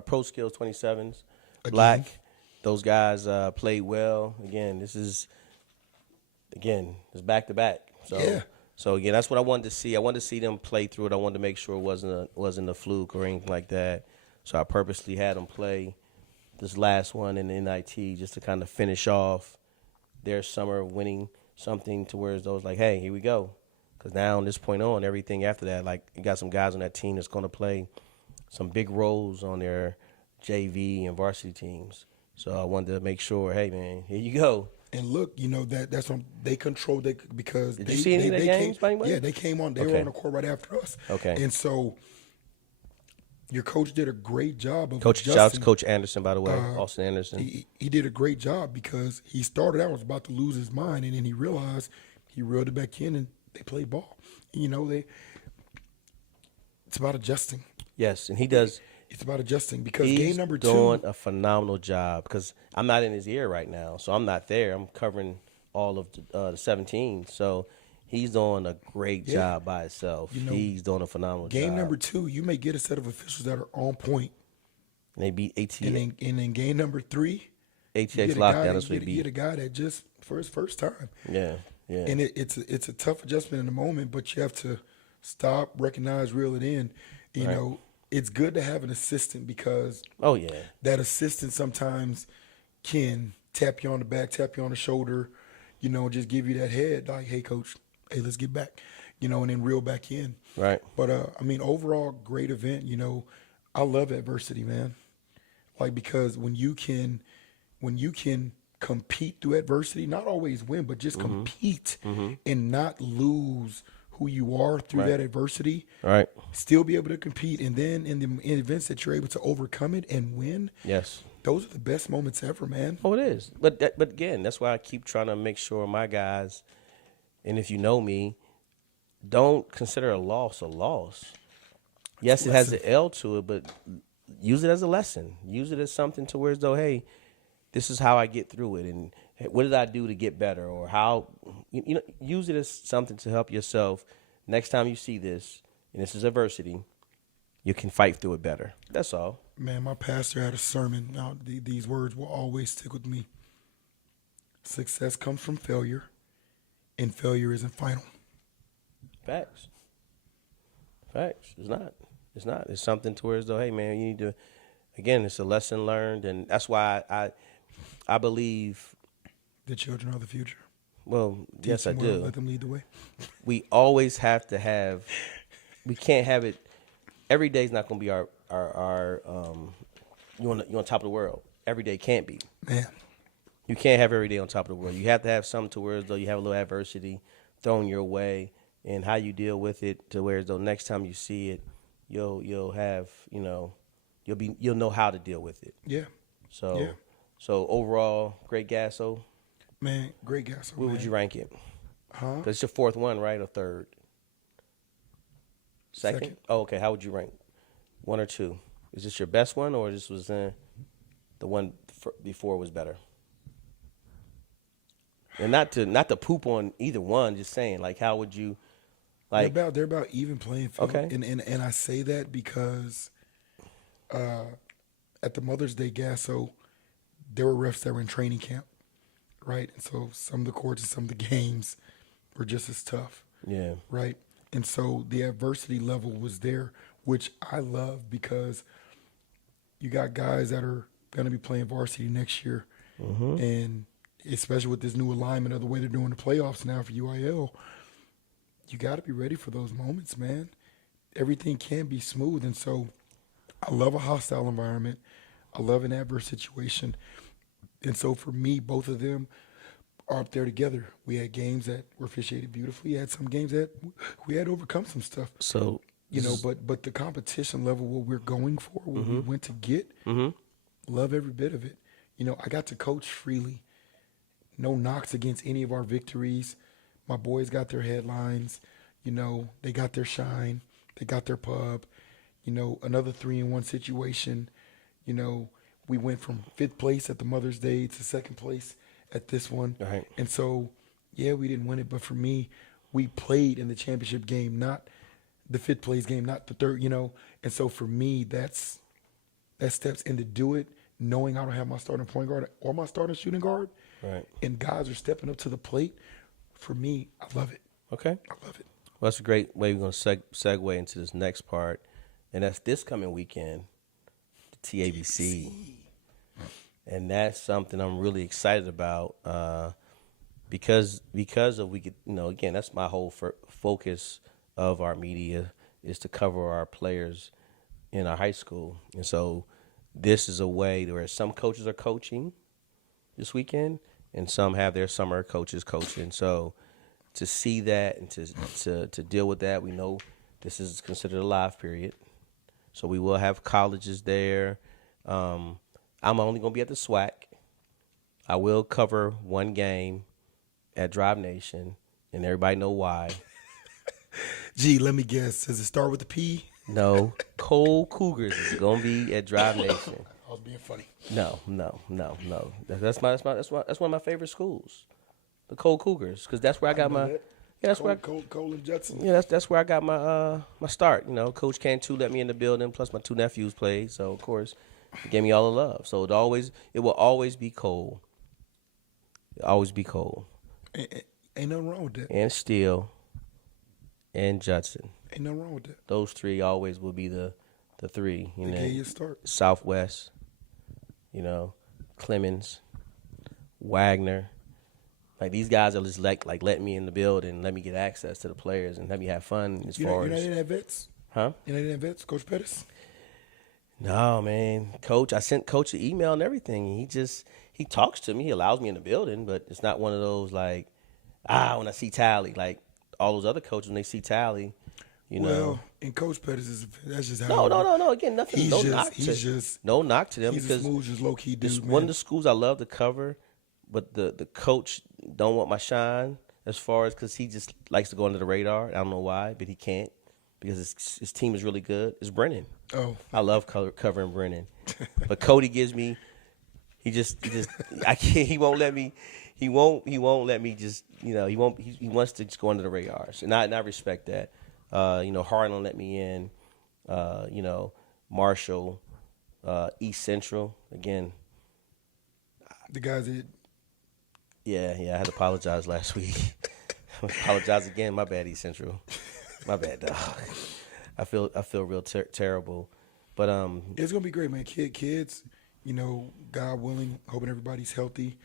Pro Skills 27s, black. Those guys played well. It's back to back. So again, that's what I wanted to see. I wanted to see them play through it. I wanted to make sure it wasn't a fluke or anything like that. So I purposely had them play this last one in the NIT just to kind of finish off their summer winning something, to where those like, hey, here we go. Because now, from this point on, everything after that, like, you got some guys on that team that's going to play some big roles on their JV and varsity teams. So I wanted to make sure, hey, man, here you go. And look, that's when they controlled it, because Did you see any of their games, by the way? Yeah, they came on. They were on the court right after us. Okay. And so Your coach did a great job of Coach, shout out to adjusting. Coach Anderson, by the way, Austin Anderson. He did a great job because he started out was about to lose his mind, and then he realized he reeled it back in, and they played ball. It's about adjusting. Yes, and he does. It's about adjusting because He's game number doing two. a phenomenal job because I'm not in his ear right now, so I'm not there. I'm covering all of the 17, so he's doing a great job by himself. He's doing a phenomenal job. Game number two, you may get a set of officials that are on point, And they beat ATX. and then game number three, you ATX get a lockdown. guy, That's what you he get a beat. guy that just for his first time. Yeah, yeah. And it's a tough adjustment in the moment, but you have to stop, recognize, reel it in. It's good to have an assistant because Oh yeah. that assistant sometimes can tap you on the back, tap you on the shoulder, just give you that head like, hey, coach, hey, let's get back, and then reel back in. Right. But, overall, great event. I love adversity, man. Like, because when you can compete through adversity, not always win, but just compete and not lose who you are through that adversity, Right. still be able to compete, and then in events that you're able to overcome it and win, Yes. those are the best moments ever, man. Oh, it is. But again, that's why I keep trying to make sure my guys, and if you know me, don't consider a loss a loss. Yes, it has an L to it, but use it as a lesson. Use it as something to where as though, hey, this is how I get through it, and hey, what did I do to get better, or how, use it as something to help yourself. Next time you see this, and this is adversity, you can fight through it better. That's all. Man, my pastor had a sermon. Now, these words will always stick with me. Success comes from failure, and failure isn't final. Facts. Facts. It's not. It's not. It's something to where as though, hey man, you need to. Again, it's a lesson learned, and that's why I believe. The children are the future. Well, yes, I Teach them well, do. let them lead the way. We always have to have. We can't have it. Every day is not going to be our. You on top of the world. Every day can't be. Man, You can't have every day on top of the world. You have to have something to where as though you have a little adversity thrown your way, and how you deal with it to where as though next time you see it, you'll have you'll know how to deal with it. yeah. So Yeah. so overall, great Gasso. Man, great guys. Where would you rank it? Huh? 'Cause it's your fourth one, right, or third? Second? Oh, okay. How would you rank? One or two? Is this your best one, or this was the one before was better? And not to poop on either one, just saying, like, how would you, like, They're about even playing field. Okay. And I say that because at the Mother's Day Gasso, there were refs that were in training camp, right? And so some of the courts and some of the games were just as tough, yeah, right? And so the adversity level was there, which I love because you got guys that are going to be playing varsity next year. And especially with this new alignment of the way they're doing the playoffs now for UIL, you got to be ready for those moments, man. Everything can't be smooth. And so I love a hostile environment. I love an adverse situation. And so for me, both of them are up there together. We had games that were officiated beautifully. We had some games that we had to overcome some stuff. so But the competition level, what we're going for, what we went to get, love every bit of it. I got to coach freely. No knocks against any of our victories. My boys got their headlines. They got their shine. They got their pub. Another 3-1 situation. We went from 5th place at the Mother's Day to 2nd place at this one. Right. And so, yeah, we didn't win it. But for me, we played in the championship game, not the 5th place game, not the 3rd, And so for me, that steps in to do it, knowing I don't have my starting point guard or my starting shooting guard. right, And guys are stepping up to the plate. For me, I love it. okay. I love it. Well, that's a great way we're going to segue into this next part, and that's this coming weekend, the TABC. And that's something I'm really excited about because of we could, again, that's my whole focus of our media is to cover our players in our high school. And so this is a way where some coaches are coaching this weekend and some have their summer coaches coaching. So to see that and to deal with that, we know this is considered a live period. So we will have colleges there. I'm only going to be at the SWAC. I will cover one game at Drive Nation, and everybody know why. Gee, let me guess. Does it start with the P? No, Cold Cougars is going to be at Drive Nation. I was being funny. No. That's one of my favorite schools, the Cold Cougars, because that's where I got my. That. Yeah, that's where. Cole and Judson. Yeah, that's where I got my start. You know, Coach Cantu let me in the building. Plus, my two nephews played, so of course, he gave me all the love. So it will always be Cole. Always be Cole. Ain't nothing wrong with that. And Steele. And Judson. Ain't nothing wrong with that. Those three always will be the three. They gave you a start. Southwest. You know, Clemens, Wagner. Like these guys are just like letting me in the building, let me get access to the players, and let me have fun as far as. You're not in that vets? Huh? You're not in that vets, Coach Pettis? No, man. Coach, I sent Coach an email and everything. He talks to me. He allows me in the building, but it's not one of those like, when I see Tally, like all those other coaches when they see Tally, you know. Well, and Coach Pettis that's just how. No. Again, nothing. No knock to them he's because a smooth, just low key dude. it's Man. one of the schools I love to cover, but the coach don't want my shine as far as because he just likes to go under the radar. I don't know why, but he can't because his team is really good. It's Brennan. Oh, I love covering Brennan, but Cody gives me. He just I can't. He won't let me. He won't let me just. You know. He won't. He wants to just go under the radars, and I respect that. You know, Harlan let me in. You know, Marshall, East Central again. the guys that. Yeah. I had to apologize last week. Apologize again. My bad, East Central. My bad, dog. I feel real terrible, but It's gonna be great, man. Kids, you know, God willing, hoping everybody's healthy,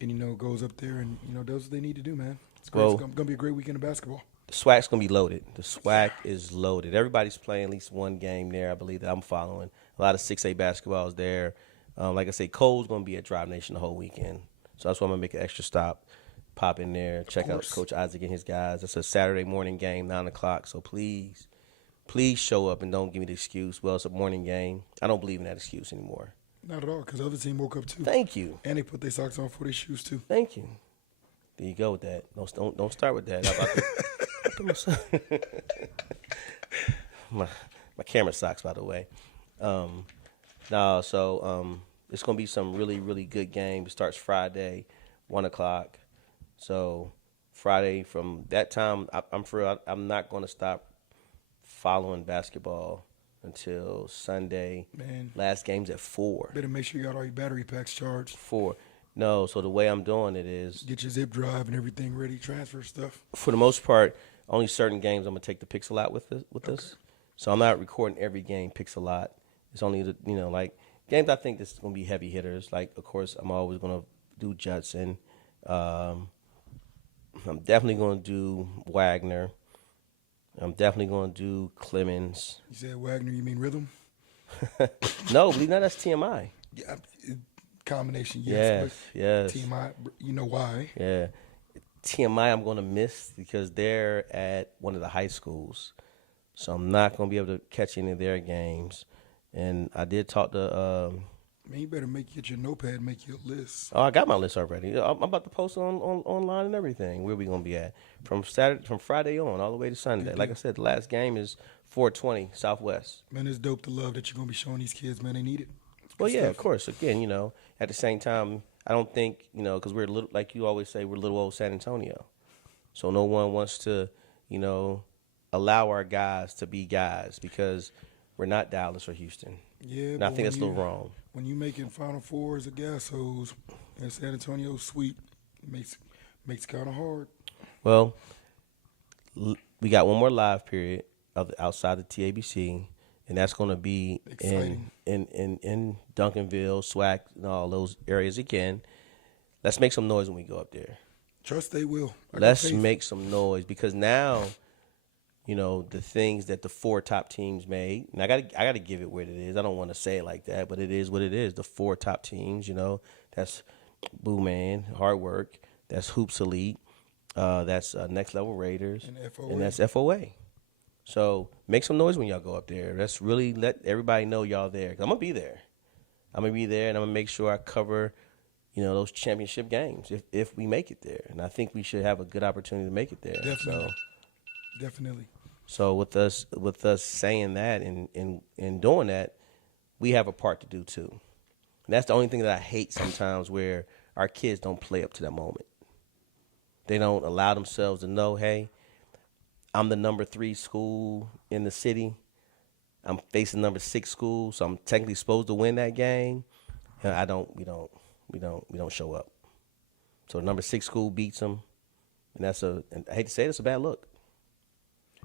and you know, goes up there and you know does what they need to do, man. It's great. Well, It's gonna be a great weekend of basketball. the SWAC's gonna be loaded. The SWAC is loaded. Everybody's playing at least one game there. I believe that I'm following. A lot of 6A basketball is there. Like I say, Cole's gonna be at Drive Nation the whole weekend, so that's why I'm gonna make an extra stop, pop in there, check out Coach Isaac and his guys. That's a Saturday morning game, 9:00. So please show up and don't give me the excuse. Well, it's a morning game. I don't believe in that excuse anymore. Not at all, because the other team woke up too. Thank you. And they put their socks on for their shoes too. Thank you. There you go with that. Don't start with that. How about my camera socks, by the way. It's gonna be some really, really good game. It starts Friday, 1:00. So Friday from that time, I'm not gonna stop following basketball until Sunday. Man. Last game's at 4. Better make sure you got all your battery packs charged. 4. No, so the way I'm doing it is, Get your zip drive and everything ready, transfer stuff. for the most part, only certain games I'm gonna take the Pixel out with this. So I'm not recording every game Pixel lot. It's only the like games I think that's gonna be heavy hitters. Like of course I'm always gonna do Judson. I'm definitely gonna do Wagner. I'm definitely gonna do Clemens. You said Wagner, you mean rhythm? No, believe that, that's TMI. Yeah, combination, yes. Yes. TMI, you know why? Yeah. TMI I'm going to miss because they're at one of the high schools. So I'm not going to be able to catch any of their games. And I did talk to Man, you better get your notepad, make your list. I got my list already. I'm about to post online and everything. Where we going to be at? From Friday on all the way to Sunday. Like I said, the last game is 4:20 Southwest. Man, it's dope the love that you're going to be showing these kids, man. They need it. Well, yeah, of course. Again, at the same time, I don't think, because we're little, like you always say, we're little old San Antonio. So no one wants to, allow our guys to be guys because we're not Dallas or Houston. Yeah, and I think that's a little wrong. When you making Final Fours or gas hose and San Antonio sweet, makes it kind of hard. Well, we got one more live period outside the TABC, and that's going to be in Duncanville, SWAC, and all those areas again. Let's make some noise when we go up there. Trust they will. Let's make some noise because now, the things that the 4 top teams made, and I got to give it what it is. I don't want to say it like that, but it is what it is. The 4 top teams, that's Boo Man, Hard Work, that's Hoops Elite, that's Next Level Raiders, and that's FOA. So make some noise when y'all go up there. Let's really let everybody know y'all there. 'Cause I'm gonna be there. I'm gonna be there, and I'm gonna make sure I cover, those championship games if we make it there. And I think we should have a good opportunity to make it there. Definitely. Definitely. So with us saying that and doing that, we have a part to do too. And that's the only thing that I hate sometimes, where our kids don't play up to that moment. They don't allow themselves to know, hey, I'm the number 3 school in the city. I'm facing number 6 school, so I'm technically supposed to win that game. And we don't show up. So the number 6 school beats them, and and I hate to say it, it's a bad look.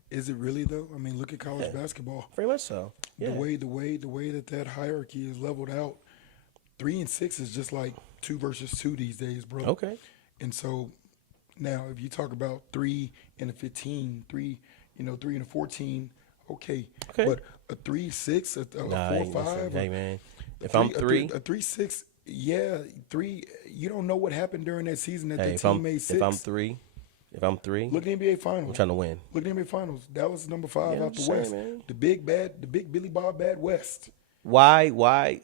Is it really though? I mean, look at college basketball. Very much so. Yeah. The way that hierarchy is leveled out, 3 and 6 is just like 2 versus 2 these days, bro. Okay. And so now, if you talk about 3 and a 15, 3 and a 14, okay. But a 3-6, a 4-5. Hey man, if I'm 3, a 3-6, yeah, 3. You don't know what happened during that season that the team made 6. If I'm three, look at the NBA Finals. I'm trying to win. Look at the NBA Finals. Dallas number 5 out the saying, West. Man. The big Billy Bob Bad West. Why?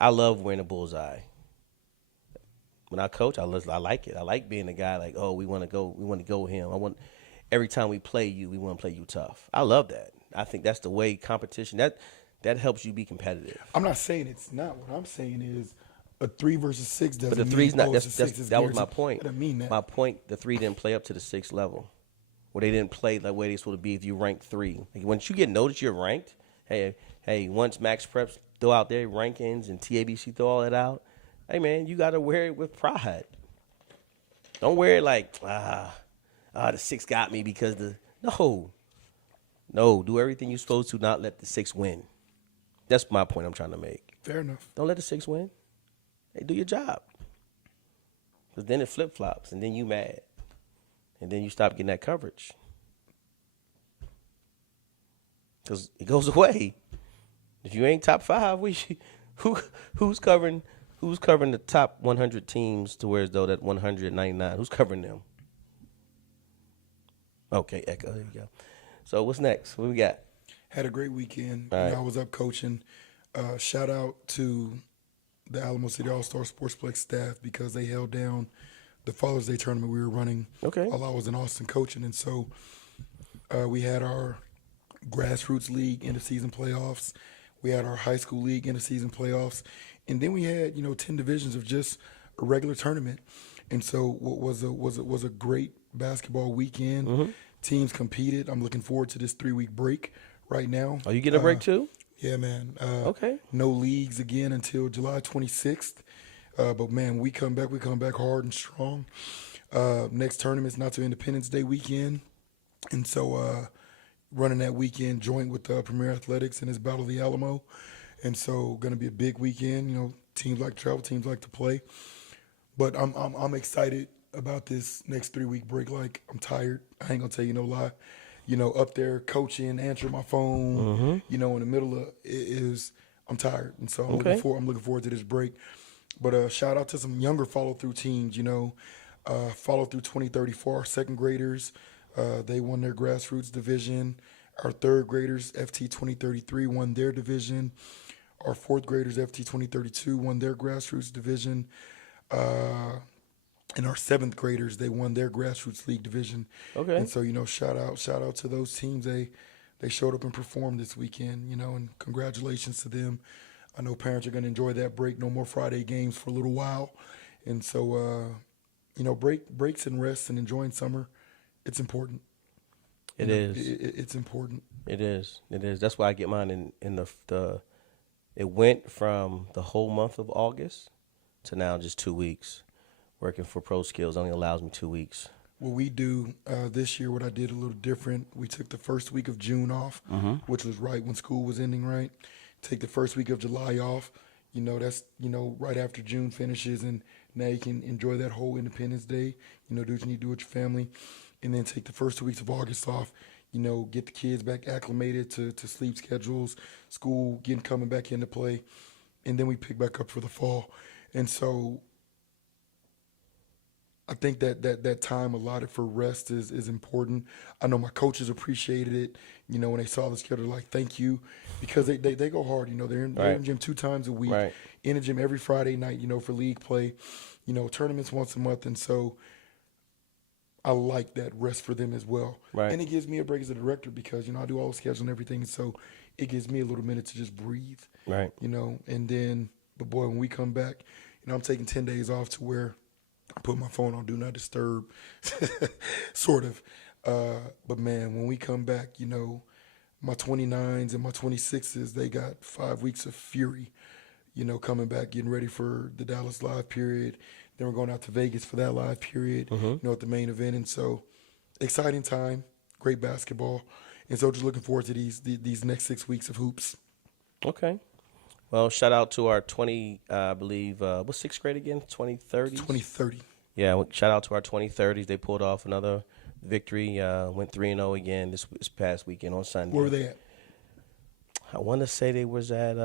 I love wearing a bullseye. When I coach, I like it. I like being the guy like, oh, we want to go with him. Every time we play you, we want to play you tough. I love that. I think that's the way competition that helps you be competitive. I'm not saying it's not. What I'm saying is a 3 versus 6 doesn't. But the 3's mean not. That was my point. I didn't mean that. My point. The 3 didn't play up to the 6 level, where they didn't play the way they supposed to be. If you rank 3, like once you get noticed, you're ranked. Hey, once Max Preps throw out their rankings and TABC throw all that out, hey man, you got to wear it with pride. Don't wear it like the 6 got me because no. Do everything you're supposed to. Not let the 6 win. That's my point I'm trying to make. Fair enough. Don't let the 6 win. Hey, do your job. Because then it flip-flops, and then you mad. And then you stop getting that coverage. Because it goes away. If you ain't top 5, who's covering the top 100 teams to where as though that 199? Who's covering them? Okay, Echo, there you go. So what's next? What we got? Had a great weekend. All right. I was up coaching. Shout out to the Alamo City Allstars Sportsplex staff because they held down the Father's Day tournament we were running while I was in Austin coaching. And so we had our grassroots league end-of-season playoffs. We had our high school league end-of-season playoffs. And then we had, 10 divisions of just a regular tournament. And so what was a great basketball weekend. Mm-hmm. Teams competed. I'm looking forward to this 3-week break right now. Oh, you get a break too? Yeah, man. Okay. No leagues again until July 26th. But, man, we come back hard and strong. Next tournament's not till Independence Day weekend. And so running that weekend joint with Premier Athletics and his Battle of the Alamo. And so going to be a big weekend. Teams like to travel, teams like to play. But I'm excited about this next 3-week break. Like, I'm tired. I ain't going to tell you no lie. Up there coaching, answering my phone, in the middle of I'm tired. And so I'm looking forward to this break. But shout out to some younger follow-through teams, follow-through 2034, our second graders. They won their grassroots division. Our third graders, FT 2033, won their division. Our fourth graders, FT 2032, won their grassroots division. And our seventh graders, they won their grassroots league division. Okay. And so, shout out to those teams. They showed up and performed this weekend, and congratulations to them. I know parents are going to enjoy that break. No more Friday games for a little while. And so, breaks and rests and enjoying summer, it's important. It is. It's important. It is. That's why I get mine in the it went from the whole month of August to now just 2 weeks. Working for Pro Skills only allows me 2 weeks. What we do this year, what I did a little different, we took the first week of June off, which was right when school was ending, right? Take the first week of July off. That's, right after June finishes, and now you can enjoy that whole Independence Day, do what you need to do with your family. And then take the first 2 weeks of August off, get the kids back acclimated to sleep schedules, school, coming back into play. And then we pick back up for the fall. And so I think that time allotted for rest is important. I know my coaches appreciated it. When they saw the schedule, like, thank you, because they go hard. They're in Right. the gym 2 times a week, Right. in the gym every Friday night. For league play, tournaments once a month, and so I like that rest for them as well. Right. And it gives me a break as a director because I do all the schedules and everything, and so it gives me a little minute to just breathe. Right. And then, but boy, when we come back, I'm taking 10 days off to where I put my phone on do not disturb, sort of. But man, when we come back, my 29s and my 26s, they got 5 weeks of fury, coming back, getting ready for the Dallas live period. Then we're going out to Vegas for that live period, at the main event. And so exciting time, great basketball. And so just looking forward to these next 6 weeks of hoops. Okay. Well, shout out to our 20, I believe, what's sixth grade again? 2030s? 2030. Yeah, shout out to our 2030s. They pulled off another victory, went 3-0 again this past weekend on Sunday. Where were they at? I want to say they was at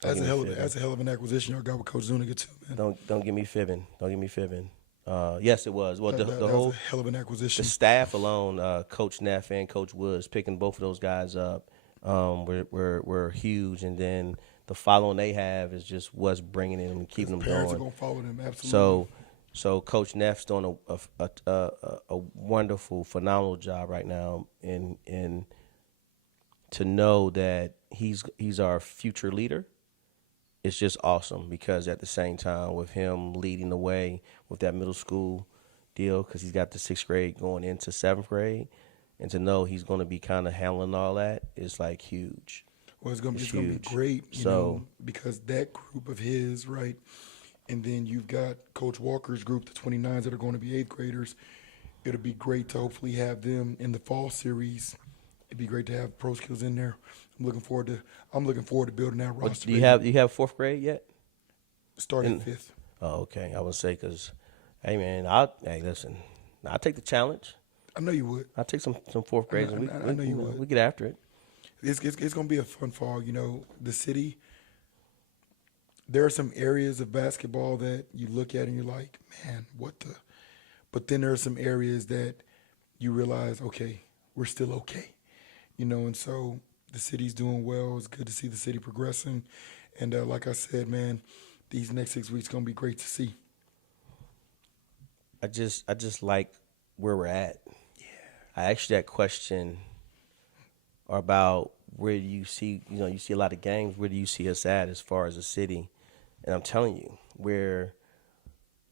That's a hell of an acquisition y'all got with Coach Zuniga too, man. Don't get me fibbing. Don't get me fibbing. Yes, it was. Well, that the was whole a hell of an acquisition. the staff alone, Coach Neff and Coach Woods, picking both of those guys up, were huge. And then the following they have is just what's bringing them and keeping them Parents going. are gonna follow them absolutely. So Coach Neff's doing a wonderful, phenomenal job right now, in to know that he's our future leader. It's just awesome because at the same time with him leading the way with that middle school deal, because he's got the sixth grade going into seventh grade, and to know he's going to be kind of handling all that is like huge. Well, it's gonna be huge. great, because that group of his, right, and then you've got Coach Walker's group, the 29s that are going to be eighth graders. It'll be great to hopefully have them in the fall series. It'd be great to have pro skills in there. I'm looking forward to building that roster. Do you have fourth grade yet? Starting fifth. Oh, okay. I would say because, hey man, listen, I'll take the challenge. I know you would. I'll take some fourth graders. I know you would. We get after it. It's going to be a fun fall. The city, there are some areas of basketball that you look at and you're like, man, what the? But then there are some areas that you realize, okay, we're still okay. And so the city's doing well. It's good to see the city progressing. And like I said, man, these next 6 weeks going to be great to see. I just like where we're at. Yeah. I asked you that question about where do you see, you see a lot of games. Where do you see us at as far as a city? And I'm telling you, we're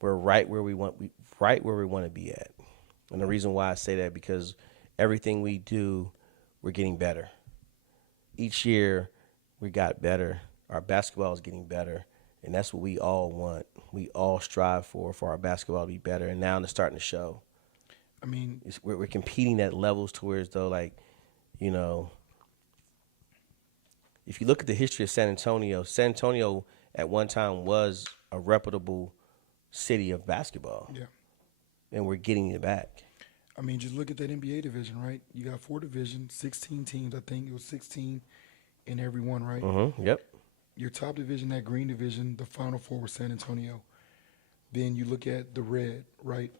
right where we want to be at. And the reason why I say that, because everything we do, we're getting better. Each year, we got better. Our basketball is getting better, and that's what we all want. We all strive for our basketball to be better, and now it's starting to show. I mean, we're competing at levels to where as though, like, if you look at the history of San Antonio at one time was a reputable city of basketball. Yeah. And we're getting it back. I mean, just look at that NBA division, right? You got 4 divisions, 16 teams. I think it was 16 in every one, right? Mm-hmm. Yep. Your top division, that green division, the Final Four was San Antonio. Then you look at the red, right?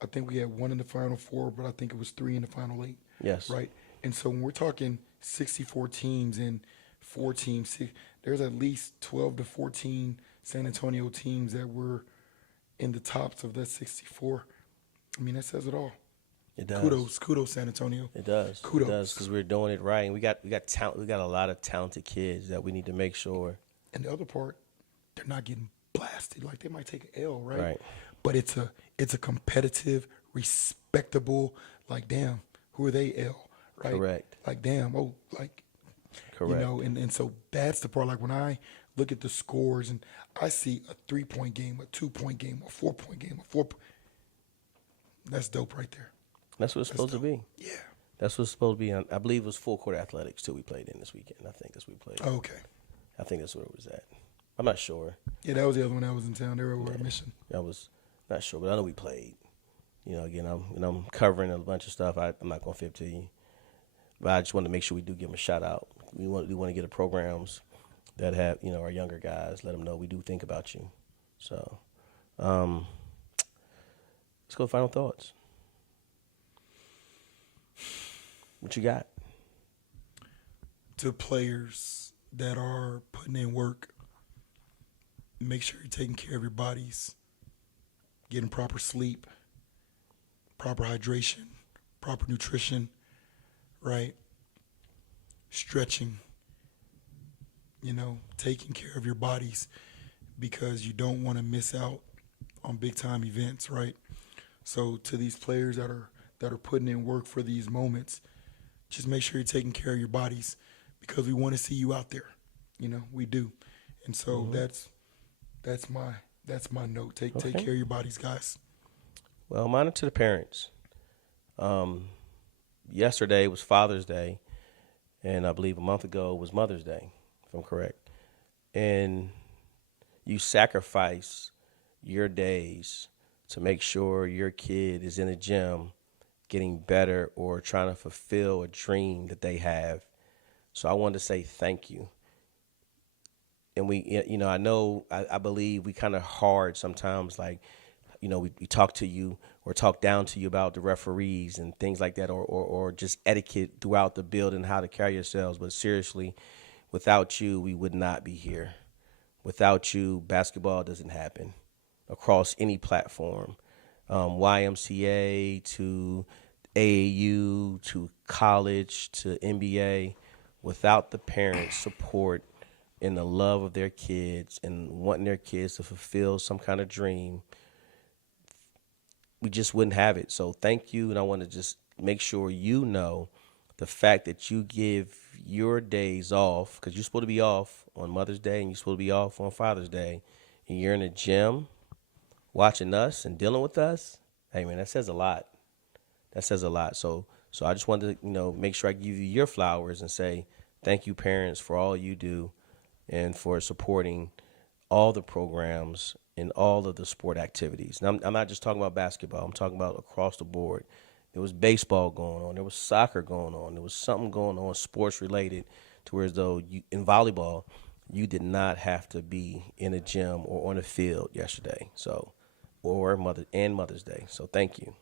I think we had 1 in the Final Four, but I think it was 3 in the Final 8. Yes. Right? And so when we're talking 64 teams and 4 teams, there's at least 12 to 14 San Antonio teams that were in the tops of that 64. I mean, that says it all. It does. Kudos, San Antonio. It does. Kudos. It does, because we're doing it right, and we got talent. We got a lot of talented kids that we need to make sure. And the other part, they're not getting blasted. Like, they might take an L, right? Right. But it's a competitive, respectable. Like, damn, who are they? L, right? Correct. Like, damn, Correct. And so that's the part. Like, when I look at the scores and I see a 3-point game, a 2-point game, a 4-point game, that's dope right there. That's what it's supposed to be. Yeah. That's what it's supposed to be. I believe it was full court athletics too we played in this weekend. I think that's what we played. Oh, okay. I think that's what it was at. I'm not sure. Yeah, that was the other one that was in town. They were on mission. I was not sure, but I know we played. Again, I'm covering a bunch of stuff. I'm not going to fib to you. But I just want to make sure we do give them a shout out. We want to get the programs that have, our younger guys, let them know we do think about you. So, Let's go final thoughts. What you got? To players that are putting in work, make sure you're taking care of your bodies, getting proper sleep, proper hydration, proper nutrition, right? Stretching, taking care of your bodies because you don't want to miss out on big time events, right? So to these players that are putting in work for these moments, just make sure you're taking care of your bodies because we want to see you out there. We do. And so that's my note. Take care of your bodies, guys. Well, mine are to the parents. Yesterday was Father's Day, and I believe a month ago was Mother's Day, if I'm correct. And you sacrifice your days to make sure your kid is in the gym getting better or trying to fulfill a dream that they have. So I wanted to say thank you. And I believe we kind of hard sometimes, like, we talk to you or talk down to you about the referees and things like that, or just etiquette throughout the building, how to carry yourselves. But seriously, without you, we would not be here. Without you, basketball doesn't happen across any platform, YMCA to AAU to college to NBA. Without the parents' support and the love of their kids and wanting their kids to fulfill some kind of dream, we just wouldn't have it. So thank you, and I want to just make sure the fact that you give your days off, because you're supposed to be off on Mother's Day and you're supposed to be off on Father's Day, and you're in the gym watching us and dealing with us. Hey, man, that says a lot. That says a lot. So I just wanted to, make sure I give you your flowers and say thank you, parents, for all you do and for supporting all the programs and all of the sport activities. And I'm not just talking about basketball. I'm talking about across the board. There was baseball going on. There was soccer going on. There was something going on sports related to where as though in volleyball, you did not have to be in a gym or on a field yesterday. So, or Mother's Day. So thank you.